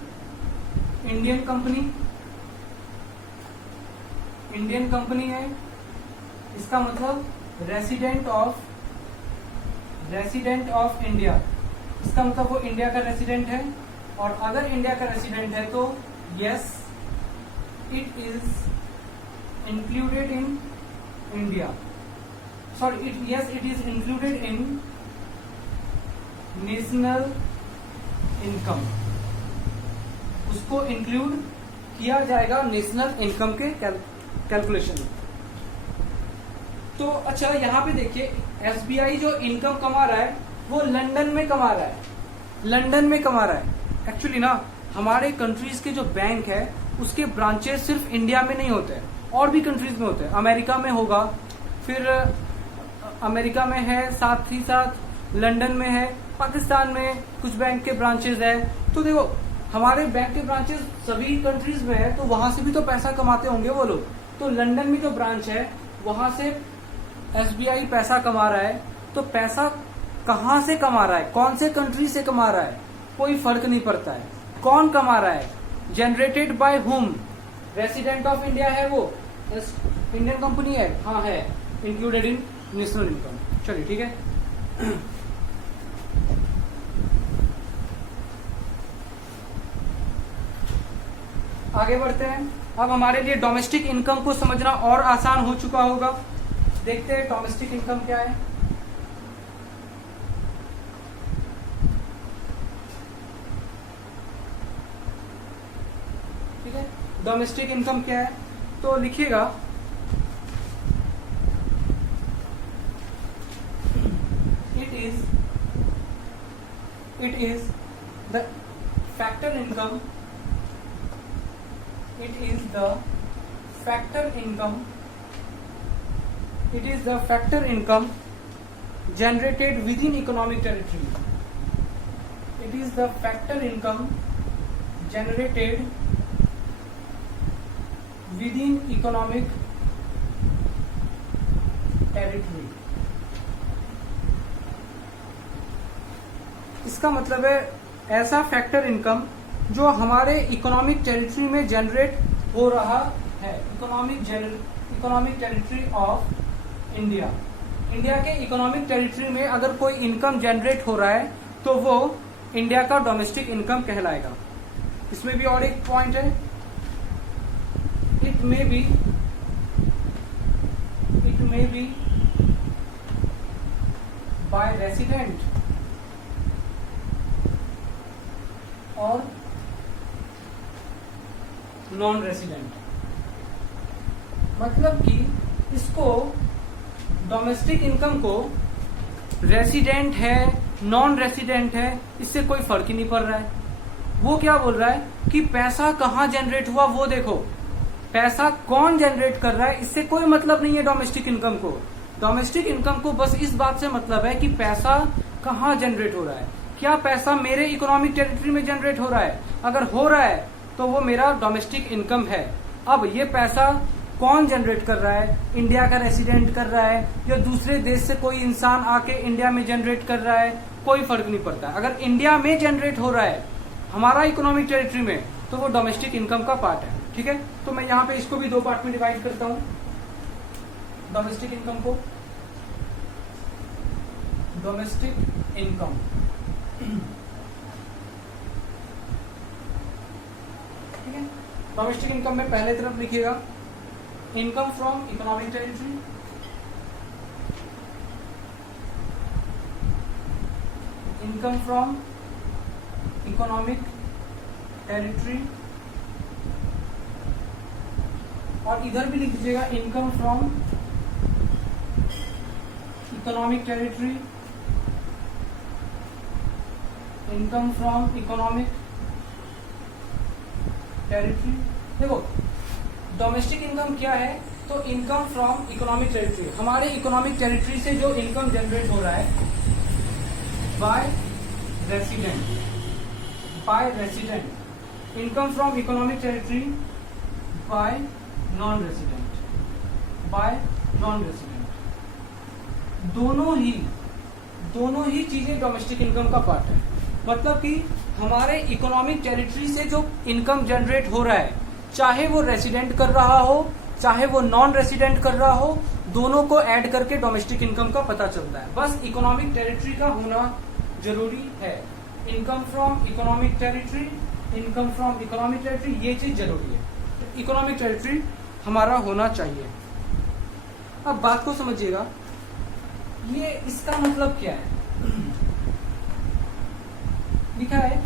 इंडियन कंपनी है, इसका मतलब रेसिडेंट ऑफ इंडिया, इसका मतलब वो इंडिया का रेसिडेंट है। और अगर इंडिया का रेसिडेंट है तो yes it is included in India, it is included in national income, उसको इंक्लूड किया जाएगा नेशनल इनकम के कैलकुलेशन। तो अच्छा यहाँ पे देखिए एसबीआई जो इनकम कमा रहा है वो लंदन में कमा रहा है। एक्चुअली ना हमारे कंट्रीज के जो बैंक है उसके ब्रांचेस सिर्फ इंडिया में नहीं होते हैं, और भी कंट्रीज में होते हैं। अमेरिका में होगा, फिर अमेरिका में है, साथ ही साथ लंदन में है, पाकिस्तान में कुछ बैंक के ब्रांचेस है। तो देखो हमारे बैंक के ब्रांचेस सभी कंट्रीज में है, तो वहां से भी तो पैसा कमाते होंगे वो लोग। तो लंदन में जो ब्रांच है वहां से एसबीआई पैसा कमा रहा है। तो पैसा कहाँ से कमा रहा है, कौन से कंट्री से कमा रहा है, कोई फर्क नहीं पड़ता है। कौन कमा रहा है, generated by whom, resident of India है वो, इंडियन कंपनी है, हाँ है, इंक्लूडेड इन नेशनल इनकम। चलिए ठीक है, आगे बढ़ते हैं। अब हमारे लिए डोमेस्टिक इनकम को समझना और आसान हो चुका होगा। देखते हैं डोमेस्टिक इनकम क्या है। ठीक है, डोमेस्टिक इनकम क्या है, तो लिखिएगा it is the factor income. It is the factor income. It is the factor income generated within economic territory. It is the factor income generated within economic territory. इसका मतलब है ऐसा फैक्टर इनकम जो हमारे इकोनॉमिक टेरिटरी में generate हो रहा है. Economic territory of India. India के इकोनॉमिक टेरिटरी में अगर कोई इनकम जनरेट हो रहा है तो वो इंडिया का डोमेस्टिक इनकम कहलाएगा. इसमें भी और एक पॉइंट है. It may be by resident और नॉन रेसिडेंट. मतलब कि इसको डोमेस्टिक इनकम को रेसिडेंट है नॉन रेसिडेंट है इससे कोई फर्क ही नहीं पड़ रहा है. वो क्या बोल रहा है कि पैसा कहाँ जनरेट हुआ वो देखो, पैसा कौन जनरेट कर रहा है इससे कोई मतलब नहीं है डोमेस्टिक इनकम को. डोमेस्टिक इनकम को बस इस बात से मतलब है कि पैसा कहाँ जनरेट हो रहा है. क्या पैसा मेरे इकोनॉमिक टेरिटरी में जनरेट हो रहा है? अगर हो रहा है तो वो मेरा डोमेस्टिक इनकम है. अब ये पैसा कौन जनरेट कर रहा है? इंडिया का रेसिडेंट कर रहा है या दूसरे देश से कोई इंसान आके इंडिया में जनरेट कर रहा है, कोई फर्क नहीं पड़ता. अगर इंडिया में जनरेट हो रहा है हमारा इकोनॉमिक टेरिटरी में तो वो डोमेस्टिक इनकम का पार्ट है. ठीक है, तो मैं यहाँ पे इसको भी दो पार्ट में डिवाइड करता हूँ. डोमेस्टिक इनकम को डोमेस्टिक इनकम ठीक है. डोमेस्टिक इनकम में पहले तरफ लिखिएगा income from economic territory. Income from economic territory और इधर भी लिख दीजिएगा income from economic territory. Income from economic territory. देखो डोमेस्टिक इनकम क्या है, तो इनकम फ्रॉम इकोनॉमिक टेरिटरी, हमारे इकोनॉमिक टेरिटरी से जो इनकम जनरेट हो रहा है by resident. Income from economic territory by non resident. दोनों ही चीजें डोमेस्टिक इनकम का पार्ट है. मतलब कि हमारे इकोनॉमिक टेरिटरी से जो इनकम जनरेट हो रहा है चाहे वो रेसिडेंट कर रहा हो चाहे वो नॉन रेसिडेंट कर रहा हो, दोनों को ऐड करके डोमेस्टिक इनकम का पता चलता है. बस इकोनॉमिक टेरिटरी का होना जरूरी है. Income from economic territory, income from economic territory, ये चीज जरूरी है. इकोनॉमिक टेरिटरी हमारा होना चाहिए. अब बात को समझिएगा, ये इसका मतलब क्या है. लिखा है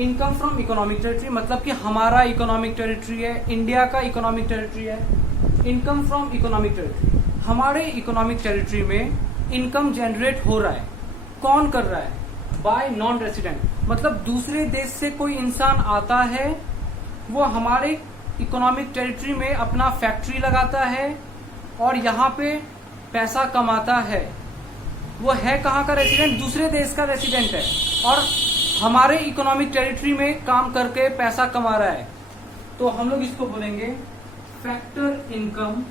इनकम फ्रॉम इकोनॉमिक टेरिटरी, मतलब कि हमारा इकोनॉमिक टेरिटरी है, इंडिया का इकोनॉमिक टेरिटरी है. इनकम फ्रॉम इकोनॉमिक टेरिटरी, हमारे इकोनॉमिक टेरिटरी में इनकम जनरेट हो रहा है. कौन कर रहा है? Bye non resident. मतलब दूसरे देश से कोई इंसान आता है, वो हमारे इकोनॉमिक टेरिटरी में अपना फैक्ट्री लगाता है और यहाँ पे पैसा कमाता है. वो है कहाँ का रेसिडेंट? दूसरे देश का रेसिडेंट है और हमारे इकोनॉमिक टेरिटरी में काम करके पैसा कमा रहा है. तो हम लोग इसको बोलेंगे factor income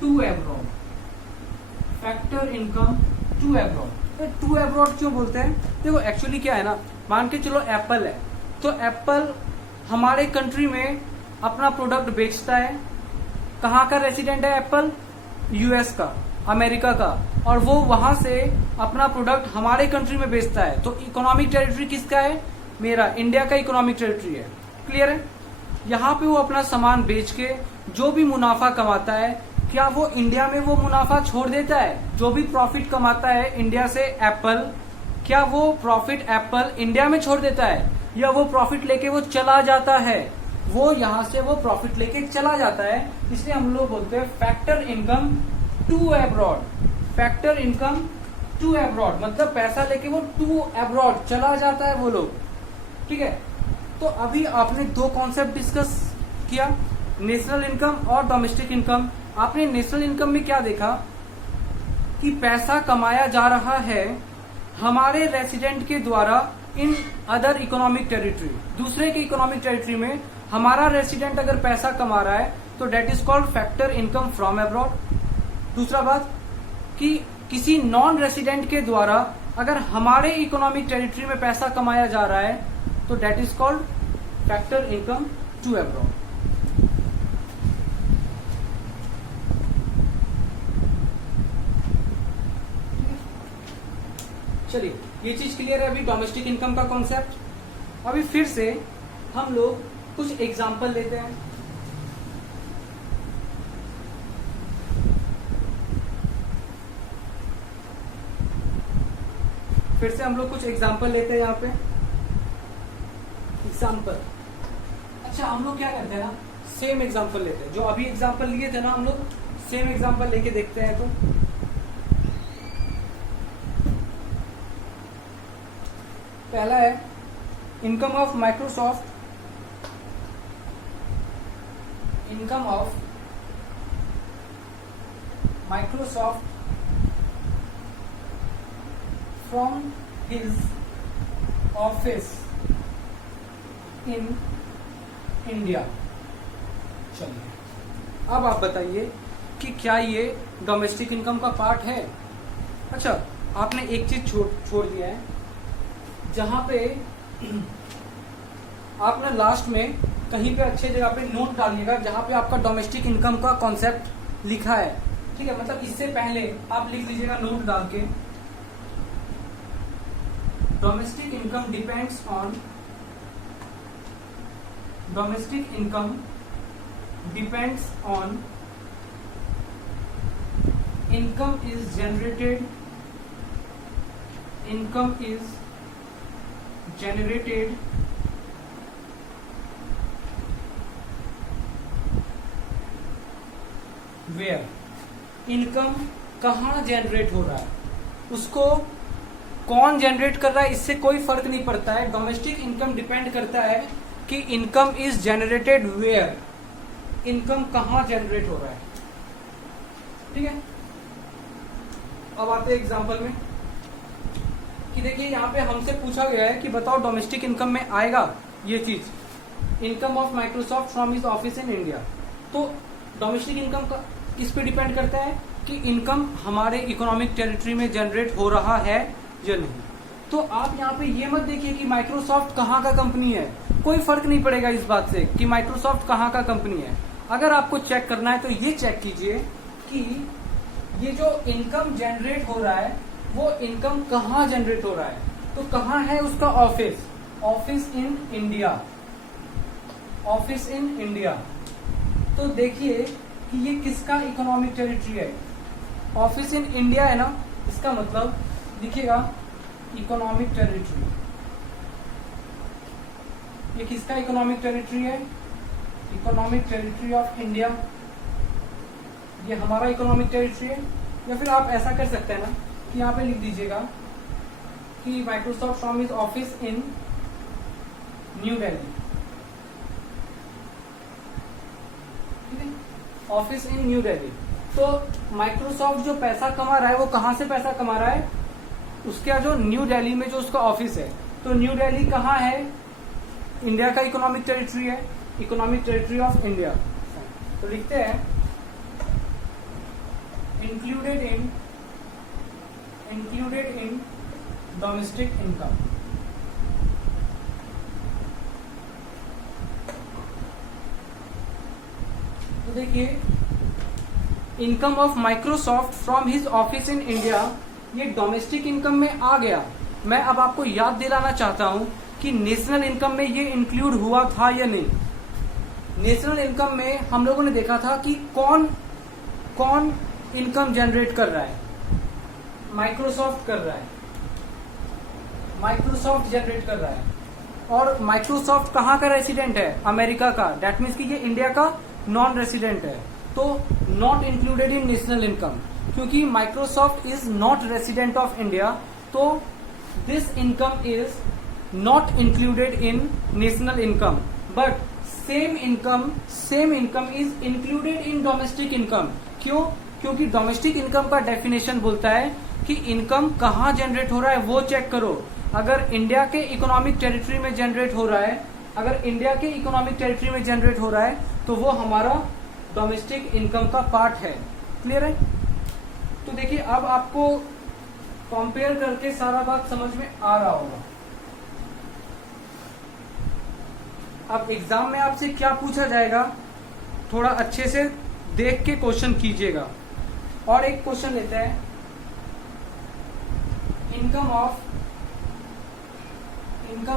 to abroad. Factor income to abroad. To abroad क्यों बोलते हैं? देखो एक्चुअली क्या है ना, मान के चलो एप्पल है, तो एप्पल हमारे कंट्री में अपना प्रोडक्ट बेचता है. कहाँ का रेसिडेंट है एप्पल? यूएस का, अमेरिका का, और वो वहां से अपना प्रोडक्ट हमारे कंट्री में बेचता है. तो इकोनॉमिक टेरिटरी किसका है? मेरा, इंडिया का इकोनॉमिक टेरिटरी है. क्लियर है? यहाँ पे वो अपना सामान बेच के जो भी मुनाफा कमाता है, क्या वो इंडिया में वो मुनाफा छोड़ देता है? जो भी प्रॉफिट कमाता है इंडिया से एप्पल, क्या वो प्रॉफिट एप्पल इंडिया में छोड़ देता है या वो प्रॉफिट लेके वो चला जाता है? वो यहाँ से वो प्रॉफिट लेके चला जाता है. इसलिए हम लोग बोलते हैं factor income to abroad. Factor income to abroad, मतलब पैसा लेके वो टू अब्रॉड चला जाता है वो लोग, ठीक है। तो अभी आपने दो कॉन्सेप्ट डिस्कस किया, नेशनल इनकम और डोमेस्टिक इनकम। आपने नेशनल इनकम में क्या देखा कि पैसा कमाया जा रहा है हमारे रेसिडेंट के द्वारा इन अदर इकोनॉमिक टेरिटरी, दूसरे के इकोनॉमिक टेरिटरी में हमारा रेसिडेंट अगर पैसा कमा रहा है तो that is called factor income from abroad. दूसरा बात कि किसी नॉन रेसिडेंट के द्वारा अगर हमारे इकोनॉमिक टेरिटरी में पैसा कमाया जा रहा है तो that is called factor income to abroad. चलिए ये चीज क्लियर है अभी डोमेस्टिक इनकम का कॉन्सेप्ट। अभी फिर से हम लोग कुछ एग्जाम्पल लेते हैं। फिर से हम लोग कुछ एग्जाम्पल लेते हैं यहाँ पे। एग्जाम्पल, अच्छा हम लोग क्या करते हैं ना, सेम एग्जाम्पल लेते हैं। जो अभी एग्जाम्पल लिए थे ना हम लोग, सेम एग्जाम्पल लेके देखते हैं। तो पहला है income of Microsoft, income of Microsoft from his office in India. चलिए अब आप बताइए कि क्या ये डोमेस्टिक इनकम का पार्ट है। अच्छा आपने एक चीज छोड़ दिया है, जहां पे आप ना लास्ट में कहीं पे अच्छे जगह पे नोट डालिएगा जहां पे आपका डोमेस्टिक इनकम का कॉन्सेप्ट लिखा है, ठीक है। मतलब इससे पहले आप लिख लीजिएगा नोट डाल के, domestic income depends on, domestic income depends on income is generated, income is generated where, income कहाँ जनरेट हो रहा है, उसको कौन जनरेट कर रहा है इससे कोई फर्क नहीं पड़ता है। डोमेस्टिक इनकम डिपेंड करता है कि income is generated where, income कहाँ जनरेट हो रहा है, ठीक है। अब आते हैं एग्जांपल में कि देखिए यहाँ पे हमसे पूछा गया है कि बताओ डोमेस्टिक इनकम में आएगा ये चीज, income of Microsoft from his office in India. तो डोमेस्टिक इनकम का किस पे डिपेंड करता है कि इनकम हमारे इकोनॉमिक टेरिटरी में जनरेट हो रहा है या नहीं। तो आप यहाँ पे ये मत देखिए कि माइक्रोसॉफ्ट कहाँ का कंपनी है, कोई फर्क नहीं पड़ेगा इस बात से कि माइक्रोसॉफ्ट कहाँ का कंपनी है। अगर आपको चेक करना है तो ये चेक कीजिए कि ये जो इनकम जनरेट हो रहा है वो इनकम कहाँ जनरेट हो रहा है। तो कहाँ है उसका office, office in India, office in India. तो देखिए कि ये किसका इकोनॉमिक टेरिटरी है, ऑफिस इन इंडिया है ना, इसका मतलब देखिएगा इकोनॉमिक टेरिटरी, ये किसका इकोनॉमिक टेरिटरी है, इकोनॉमिक टेरिटरी ऑफ इंडिया, ये हमारा इकोनॉमिक टेरिटरी है। या फिर आप ऐसा कर सकते हैं ना कि यहाँ पे लिख दीजिएगा कि Microsoft from his office in new Delhi, ठीक है, ऑफिस इन न्यू दिल्ली। तो माइक्रोसॉफ्ट जो पैसा कमा रहा है वो कहाँ से पैसा कमा रहा है, उसका जो न्यू दिल्ली में जो उसका ऑफिस है। तो न्यू दिल्ली कहाँ है, इंडिया का इकोनॉमिक टेरिटरी है, इकोनॉमिक टेरिटरी ऑफ इंडिया। तो लिखते हैं included in domestic income। तो देखिए income of Microsoft from his office in India, ये डोमेस्टिक इनकम में आ गया। मैं अब आपको याद दिलाना चाहता हूं कि नेशनल इनकम में ये इंक्लूड हुआ था या नहीं। नेशनल इनकम में हम लोगों ने देखा था कि कौन कौन इनकम जनरेट कर रहा है, माइक्रोसॉफ्ट कर रहा है, माइक्रोसॉफ्ट जनरेट कर रहा है। और माइक्रोसॉफ्ट कहाँ का रेसिडेंट है, अमेरिका का, दैट मीन्स कि ये इंडिया का नॉन रेसिडेंट है, तो not included in national income. क्योंकि Microsoft is not resident of India, तो this income is not included in national income, but same income is included in domestic income. क्यों? क्योंकि domestic income का definition बोलता है कि इनकम कहाँ generate हो रहा है वो चेक करो। अगर इंडिया के इकोनॉमिक टेरिटरी में जनरेट हो रहा है, तो वो हमारा डोमेस्टिक इनकम का पार्ट है। क्लियर है? तो देखिए अब आपको कंपेयर करके सारा बात समझ में आ रहा होगा। अब एग्जाम में आपसे क्या पूछा जाएगा, थोड़ा अच्छे से देख के क्वेश्चन कीजिएगा। और एक क्वेश्चन लेते हैं, income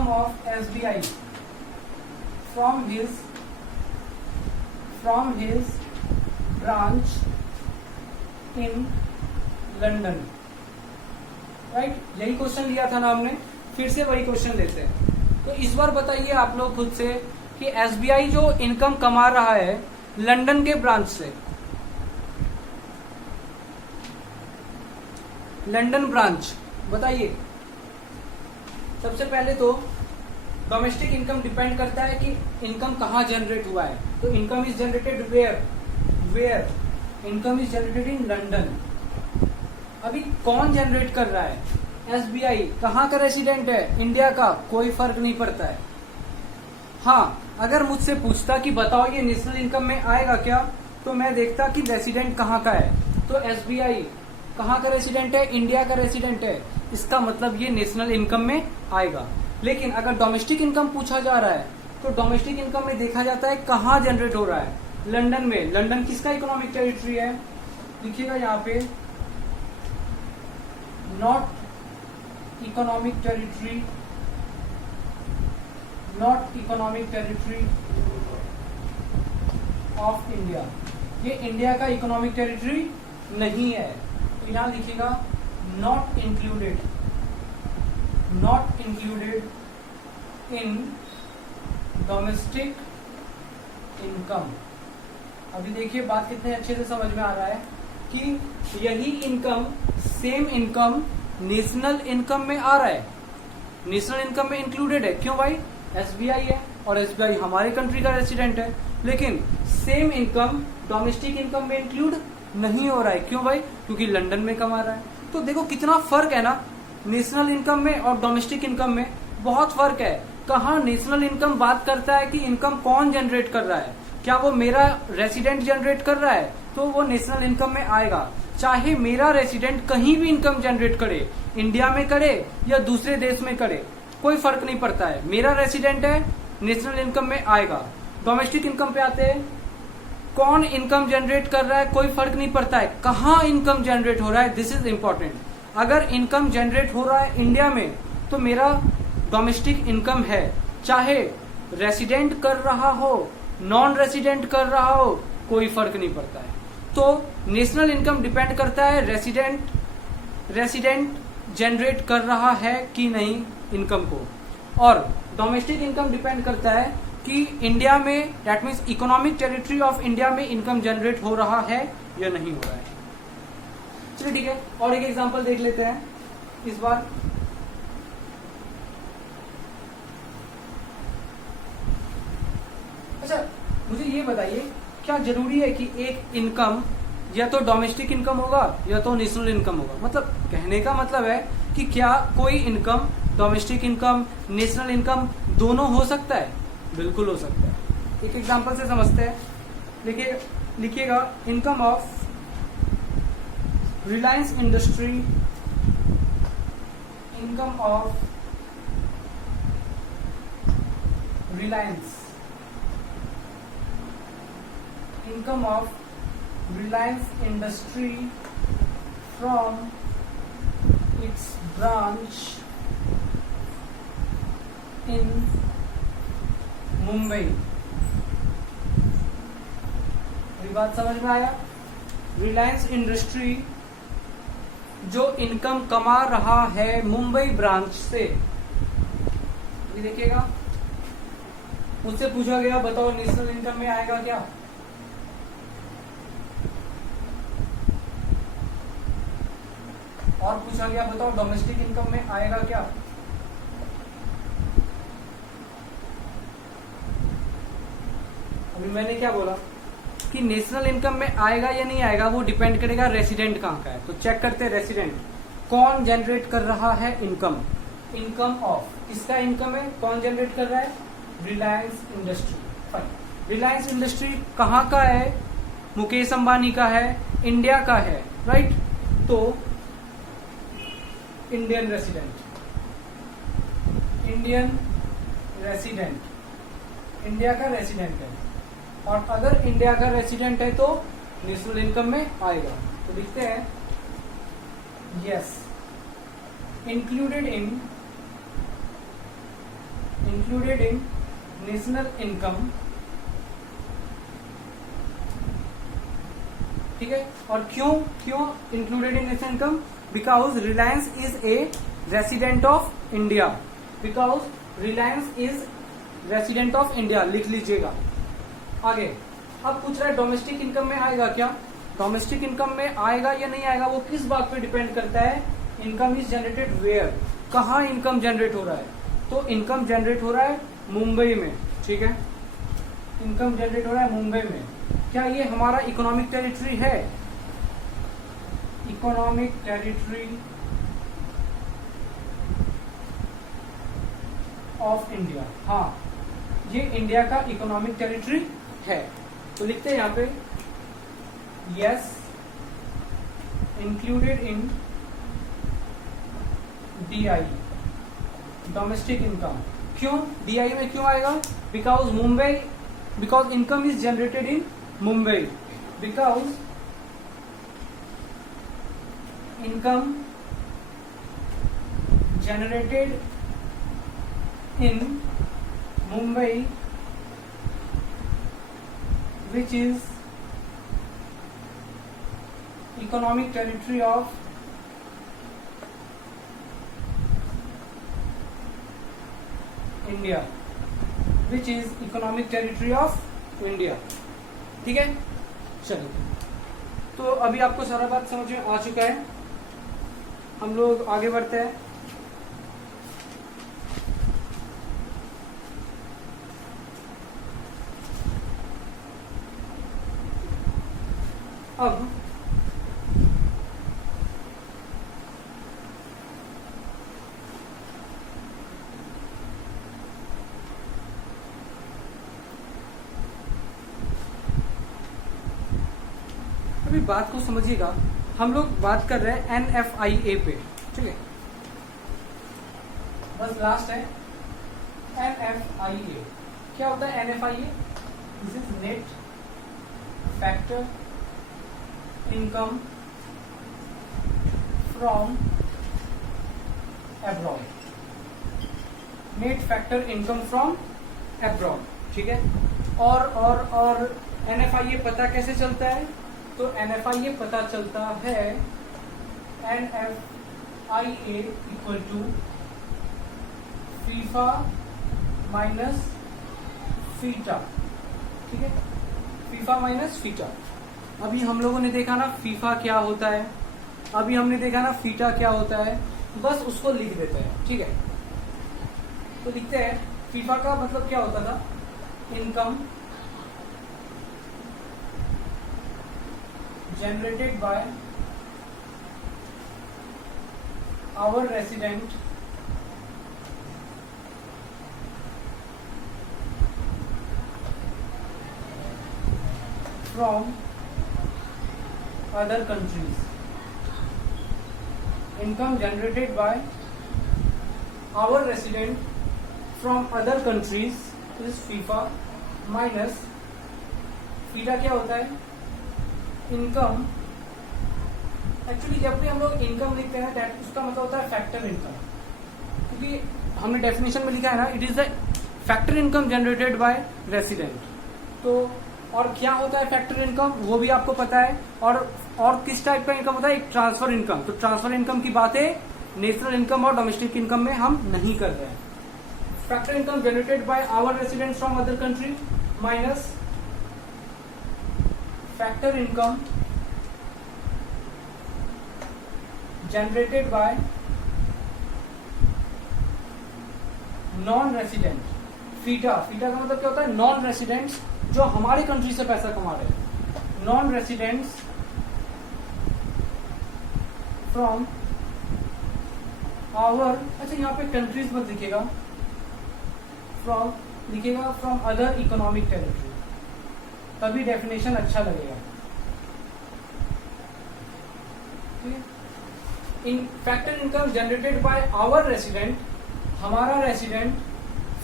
of SBI from his branch in London. Right, यही क्वेश्चन लिया था ना हमने, फिर से वही क्वेश्चन लेते हैं। तो इस बार बताइए आप लोग खुद से कि एसबीआई जो इनकम कमा रहा है लंदन के ब्रांच से, लंदन ब्रांच, बताइए। सबसे पहले तो डोमेस्टिक इनकम डिपेंड करता है कि इनकम कहाँ जनरेट हुआ है। तो income is generated where income is generated in London. अभी कौन जनरेट कर रहा है? एसबीआई। कहाँ का रेसिडेंट है? इंडिया का। कोई फर्क नहीं पड़ता है। हाँ, अगर मुझसे पूछता कि बताओ ये नेशनल इनकम में आएगा क्या, तो मैं देखता कि रेसिडेंट कहाँ का है। तो एसबीआई कहाँ का रेसिडेंट है? इंडिया का रेसिडेंट है। इसका मतलब ये नेशनल इनकम में आएगा। लेकिन अगर डोमेस्टिक इनकम पूछा जा रहा है तो डोमेस्टिक इनकम में देखा जाता है कहाँ जनरेट हो रहा है, लंदन में। लंदन किसका इकोनॉमिक टेरिटरी है? लिखिएगा यहाँ पे, not economic territory of India. ये इंडिया का इकोनॉमिक टेरिटरी नहीं है, तो यहां लिखिएगा not included in domestic income. अभी देखिए बात कितने अच्छे से समझ में आ रहा है कि यही income, same income national income में आ रहा है, नेशनल इनकम में इंक्लूडेड है। क्यों भाई? एसबीआई है और एसबीआई हमारी कंट्री का रेसिडेंट है। लेकिन सेम इनकम डोमेस्टिक इनकम में इंक्लूड नहीं हो रहा है। क्यों भाई? क्योंकि लंदन में कमा रहा है। तो देखो कितना फर्क है ना, नेशनल इनकम में और डोमेस्टिक इनकम में बहुत फर्क है। कहाँ नेशनल इनकम बात करता है कि इनकम कौन जनरेट कर रहा है, क्या वो मेरा रेसिडेंट जनरेट कर रहा है, तो वो नेशनल इनकम में आएगा। चाहे मेरा रेसिडेंट कहीं भी इनकम जनरेट करे, इंडिया में करे या दूसरे देश में करे, कोई फर्क नहीं पड़ता है। मेरा रेसिडेंट है, नेशनल इनकम में आएगा। डोमेस्टिक इनकम पे आते हैं, कौन इनकम जनरेट कर रहा है कोई फर्क नहीं पड़ता है, कहाँ इनकम जनरेट हो रहा है, दिस इज इंपॉर्टेंट। अगर इनकम जनरेट हो रहा है इंडिया में तो मेरा डोमेस्टिक इनकम है, चाहे रेसिडेंट कर रहा हो, नॉन रेसिडेंट कर रहा हो, कोई फर्क नहीं पड़ता है। तो नेशनल इनकम डिपेंड करता है रेसिडेंट जनरेट कर रहा है कि नहीं इनकम को, और डोमेस्टिक इनकम डिपेंड करता है कि इंडिया में, that means economic territory of India में इनकम जनरेट हो रहा है या नहीं हो रहा है। चलिए ठीक है, और एक एग्जांपल देख लेते हैं इस बार। अच्छा मुझे ये बताइए, क्या जरूरी है कि एक इनकम या तो डोमेस्टिक इनकम होगा या तो नेशनल इनकम होगा? मतलब कहने का मतलब है कि क्या कोई income domestic income, national income दोनों हो सकता है? बिल्कुल हो सकता है। एक एग्जांपल से समझते हैं। लिखिएगा income of Reliance industry, income of Reliance, income of Reliance industry from its branch इन मुंबई। ये बात समझ में आया? रिलायंस इंडस्ट्री जो इनकम कमा रहा है मुंबई ब्रांच से, ये देखिएगा मुझसे पूछा गया बताओ नेशनल इनकम में आएगा क्या? और पूछा गया बताओ डोमेस्टिक इनकम में आएगा क्या? अभी मैंने क्या बोला कि नेशनल इनकम में आएगा या नहीं आएगा वो डिपेंड करेगा रेसिडेंट कहाँ का है। तो चेक करते हैं रेसिडेंट कौन जनरेट कर रहा है इनकम। इनकम ऑफ किसका इनकम है, कौन जनरेट कर रहा है? Reliance industry. Fine, Reliance industry कहाँ का है? मुकेश अंबानी का है, इंडिया का है, राइट। तो Indian resident, Indian resident, India का रेसिडेंट है। और अगर इंडिया का रेसिडेंट है तो नेशनल इनकम में आएगा। तो लिखते हैं yes, included in national income, ठीक है। और क्यों included in national income? Because Reliance is a resident of India, because Reliance is resident of India, लिख लीजिएगा। आगे अब पूछ रहा है डोमेस्टिक इनकम में आएगा क्या? डोमेस्टिक इनकम में आएगा या नहीं आएगा वो किस बात पे डिपेंड करता है? इनकम इज जनरेटेड वेयर, कहाँ इनकम जनरेट हो रहा है? तो इनकम जनरेट हो रहा है मुंबई में, ठीक है। इनकम जनरेट हो रहा है मुंबई में। क्या ये हमारा इकोनॉमिक टेरिटरी है? इकोनॉमिक टेरिटरी ऑफ इंडिया, हाँ ये इंडिया का इकोनॉमिक टेरिटरी है। तो लिखते हैं यहाँ पे yes, included in DI, domestic income. क्यों डीआई में क्यों आएगा? Because Mumbai, because income is generated in Mumbai, because income generated in Mumbai which is economic territory of India, which is economic territory of India, ठीक है। चलिए, तो अभी आपको सारा बात समझ में आ चुका है। हम लोग आगे बढ़ते हैं। अब अभी बात को समझिएगा। हम लोग बात कर रहे हैं NFIA पे, ठीक है। बस लास्ट है NFIA। क्या होता है NFIA? This is net factor income from abroad, net factor income from abroad, ठीक है। और NFIA पता कैसे चलता है? तो NFIA पता चलता है NFIA equal to FIFA minus FITA, ठीक है। FIFA minus FITA. अभी हम लोगों ने देखा ना फीफा क्या होता है, अभी हमने देखा ना फीटा क्या होता है, बस उसको लिख देते हैं, ठीक है। तो लिखते हैं फीफा का मतलब क्या होता था? Income generated by our resident from other countries, income generated by our resident from other countries is FIFA minus FITA क्या होता है? इनकम। एक्चुअली जब भी हम लोग इनकम लिखते हैं दैट उसका मतलब होता है फैक्टर इनकम, क्योंकि हमने डेफिनेशन में लिखा है ना it is the factor income generated bye resident. तो और क्या होता है फैक्टर इनकम वो भी आपको पता है। और किस टाइप का इनकम होता है? एक ट्रांसफर इनकम। तो ट्रांसफर इनकम की बातें नेशनल इनकम और डोमेस्टिक इनकम में हम नहीं कर रहे हैं। Factor income generated by our residents from other country minus factor income generated by non resident, FITA, FITA का मतलब क्या होता है, नॉन रेसिडेंट्स जो हमारी कंट्री से पैसा कमा रहे हैं, नॉन रेसिडेंट्स फ्रॉम आवर, अच्छा यहाँ पे कंट्रीज मत लिखेगा, फ्रॉम लिखेगा फ्रॉम अदर इकोनॉमिक टेरिटरी, तभी डेफिनेशन अच्छा लगेगा। In factor income generated by our resident, हमारा resident,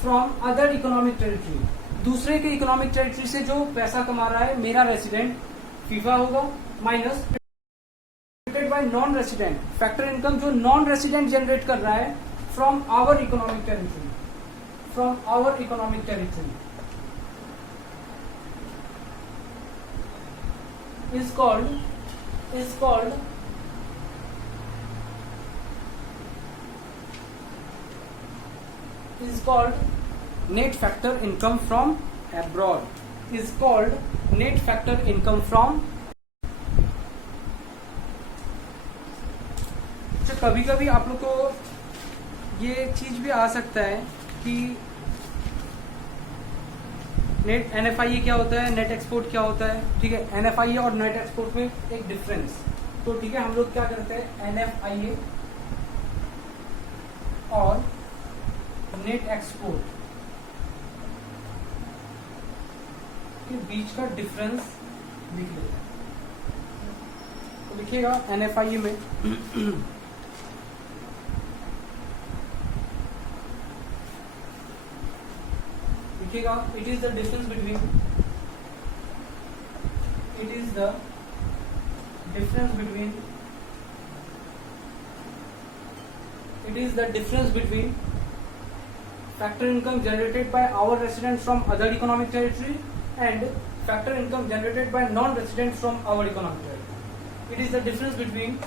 from other economic territory, दूसरे के इकोनॉमिक टेरिटरी से जो पैसा कमा रहा है मेरा रेसिडेंट, फीफा होगा, minus by non resident, factor income जो नॉन रेसिडेंट जनरेट कर रहा है from our economic territory, from our economic territory is called net factor income from abroad, is called net factor income from। तो कभी कभी आप लोग को ये चीज भी आ सकता है कि नेट NFIE क्या होता है, नेट एक्सपोर्ट क्या होता है, ठीक है, NFIE और नेट एक्सपोर्ट में एक डिफरेंस, तो ठीक है हम लोग क्या करते हैं NFIE और नेट एक्सपोर्ट के बीच का डिफरेंस लिख लेते हैं। तो लिखिएगा NFIE में लिखिएगा it is the difference between, it is the difference between, it is the difference between factor income generated by our residents from other economic territory and factor income generated by non-residents from our economic territory. It is the difference between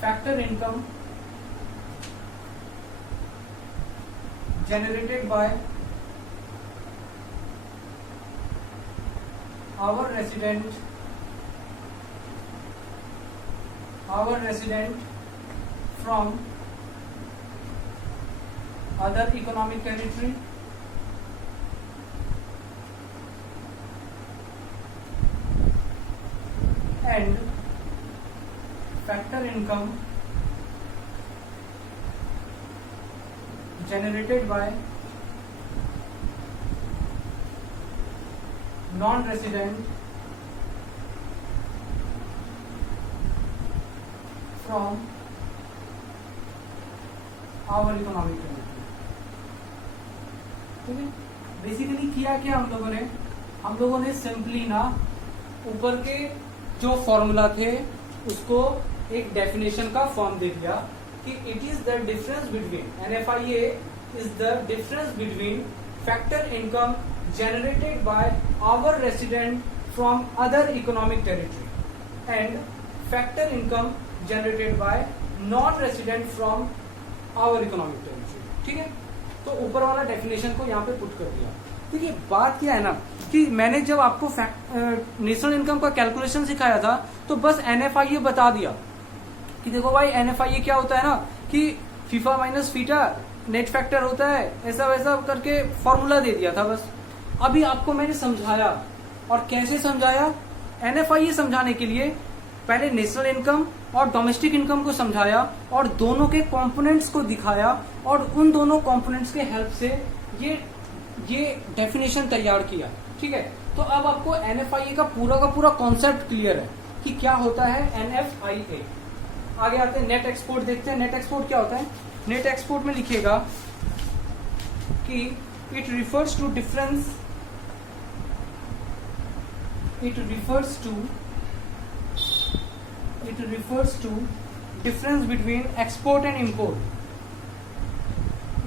factor income generated by our resident from other economic territory and factor income generated by non-resident from our economic territory। ठीक है, basically किया क्या हम लोगों ने simply ना ऊपर के जो फॉर्मूला थे उसको एक डेफिनेशन का फॉर्म दे दिया कि it is the difference between, NFIE is the difference between factor income generated by our resident from other economic territory and factor income generated by non-resident from our economic territory। ठीक है, तो ऊपर वाला definition को यहाँ पे put कर दिया। देखिए बात क्या है ना कि मैंने जब आपको नेशनल इनकम का कैलकुलेशन सिखाया था तो बस NFIE बता दिया कि देखो भाई NFIE क्या होता है ना कि FIFA minus FITA net factor होता है, ऐसा वैसा करके फॉर्मूला दे दिया था बस। अभी आपको मैंने समझाया, और कैसे समझाया, NFIE समझाने के लिए पहले नेशनल इनकम और डोमेस्टिक इनकम को समझाया और दोनों के कंपोनेंट्स को दिखाया और उन दोनों कंपोनेंट्स के हेल्प से ये डेफिनेशन तैयार किया। ठीक है, तो अब आपको NFIE का पूरा कॉन्सेप्ट क्लियर है कि क्या होता है NFIE। आगे आते हैं नेट एक्सपोर्ट, देखते हैं नेट एक्सपोर्ट क्या होता है। नेट एक्सपोर्ट में लिखिएगा कि it refers to difference, it refers to difference between export and import,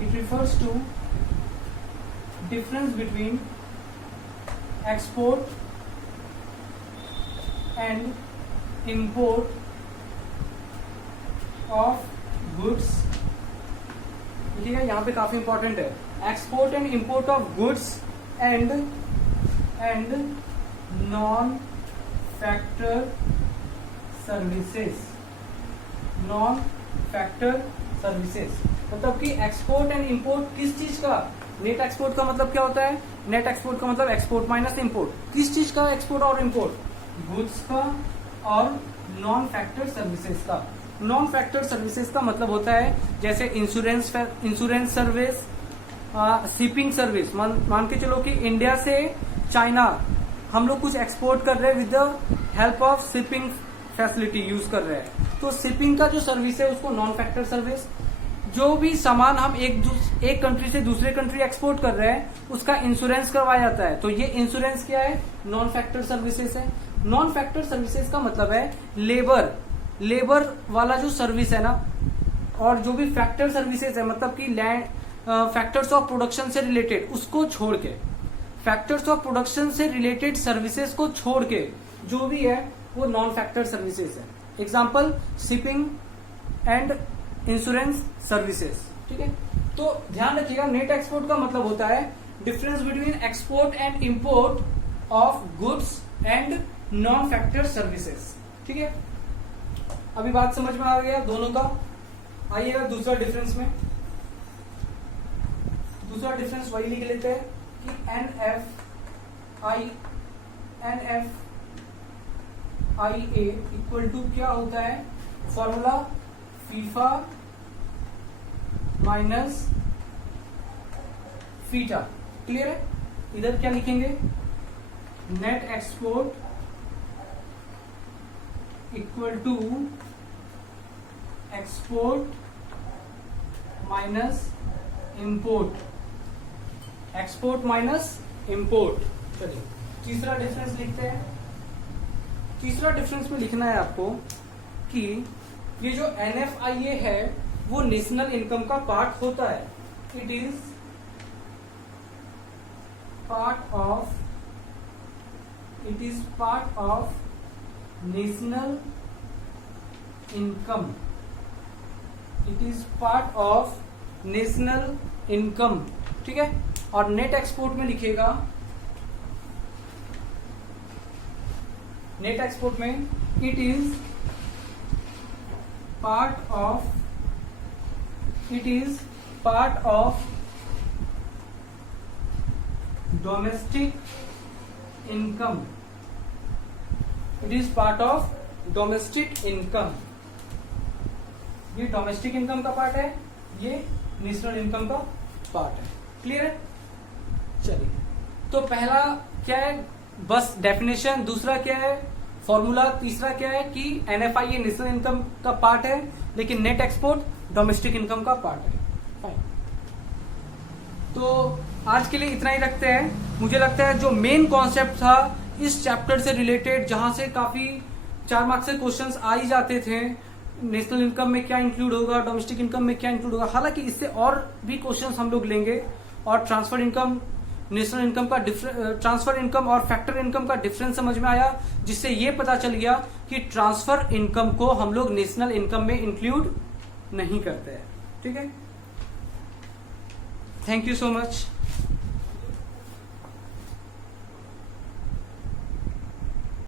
it refers to difference between export and import of goods। देखिएगा यहाँ पे काफी इंपॉर्टेंट है, export and import of goods and non factor services, non factor services. मतलब कि export and import किस चीज का, नेट एक्सपोर्ट का मतलब क्या होता है, नेट एक्सपोर्ट का मतलब एक्सपोर्ट माइनस इंपोर्ट। किस चीज का एक्सपोर्ट और इंपोर्ट, गुड्स का और नॉन फैक्टर सर्विसेज का। नॉन फैक्टर सर्विसेज का मतलब होता है जैसे इंश्योरेंस सर्विस, शिपिंग सर्विस। मान के चलो कि इंडिया से चाइना हम लोग कुछ एक्सपोर्ट कर रहे हैं with the help of shipping facility use कर रहे हैं, तो शिपिंग का जो सर्विस है उसको नॉन फैक्टर सर्विस। जो भी सामान हम एक कंट्री से दूसरे कंट्री एक्सपोर्ट कर रहे हैं उसका इंश्योरेंस करवाया जाता है, तो ये इंश्योरेंस क्या है, नॉन फैक्टर सर्विसेज है। नॉन फैक्टर सर्विसेज का मतलब है लेबर वाला जो सर्विस है ना, और जो भी फैक्टर सर्विसेज है मतलब कि लैंड फैक्टर्स ऑफ प्रोडक्शन से रिलेटेड, उसको छोड़ के, फैक्टर्स ऑफ प्रोडक्शन से रिलेटेड सर्विसेज को छोड़ के जो भी है वो नॉन फैक्टर सर्विसेज है। Example shipping and insurance services. ठीक है, तो ध्यान रखिएगा नेट एक्सपोर्ट का मतलब होता है difference between export and import of goods and non factor services. ठीक है, अभी बात समझ में आ गया दोनों का। आइएगा दूसरा डिफरेंस में, दूसरा डिफरेंस वही लिख लेते हैं कि NFIA इक्वल टू क्या होता है, formula FIFA minus FITA. Clear है, इधर क्या लिखेंगे, net export equal to export minus import, export minus import. चलिए तीसरा डिफरेंस लिखते हैं। तीसरा डिफरेंस में लिखना है आपको कि ये जो NFIA है वो नेशनल इनकम का पार्ट होता है। It is part of national income. It is part of national income. ठीक है, और नेट एक्सपोर्ट में लिखेगा, नेट एक्सपोर्ट में it is part of domestic income. It is part of domestic income. ये डोमेस्टिक इनकम का पार्ट है, ये नेशनल इनकम का पार्ट है। क्लियर है, चलिए तो पहला क्या है, बस डेफिनेशन, दूसरा क्या है फॉर्मूला, तीसरा क्या है कि NFIA नेशनल इनकम का पार्ट है लेकिन नेट एक्सपोर्ट डोमेस्टिक इनकम का पार्ट है। फाइन, तो आज के लिए इतना ही रखते हैं। मुझे लगता है जो मेन कॉन्सेप्ट था इस चैप्टर से रिलेटेड, जहां से काफी 4 मार्क्स से क्वेश्चंस आ ही जाते थे, नेशनल इनकम में क्या इंक्लूड होगा, डोमेस्टिक इनकम में क्या इंक्लूड होगा, हालांकि इससे और भी क्वेश्चंस हम लोग लेंगे। और ट्रांसफर इनकम, नेशनल इनकम का ट्रांसफर इनकम और फैक्टर इनकम का डिफरेंस समझ में आया, जिससे ये पता चल गया कि ट्रांसफर इनकम को हम लोग नेशनल इनकम में इंक्लूड नहीं करते हैं। ठीक है, थैंक यू सो मच।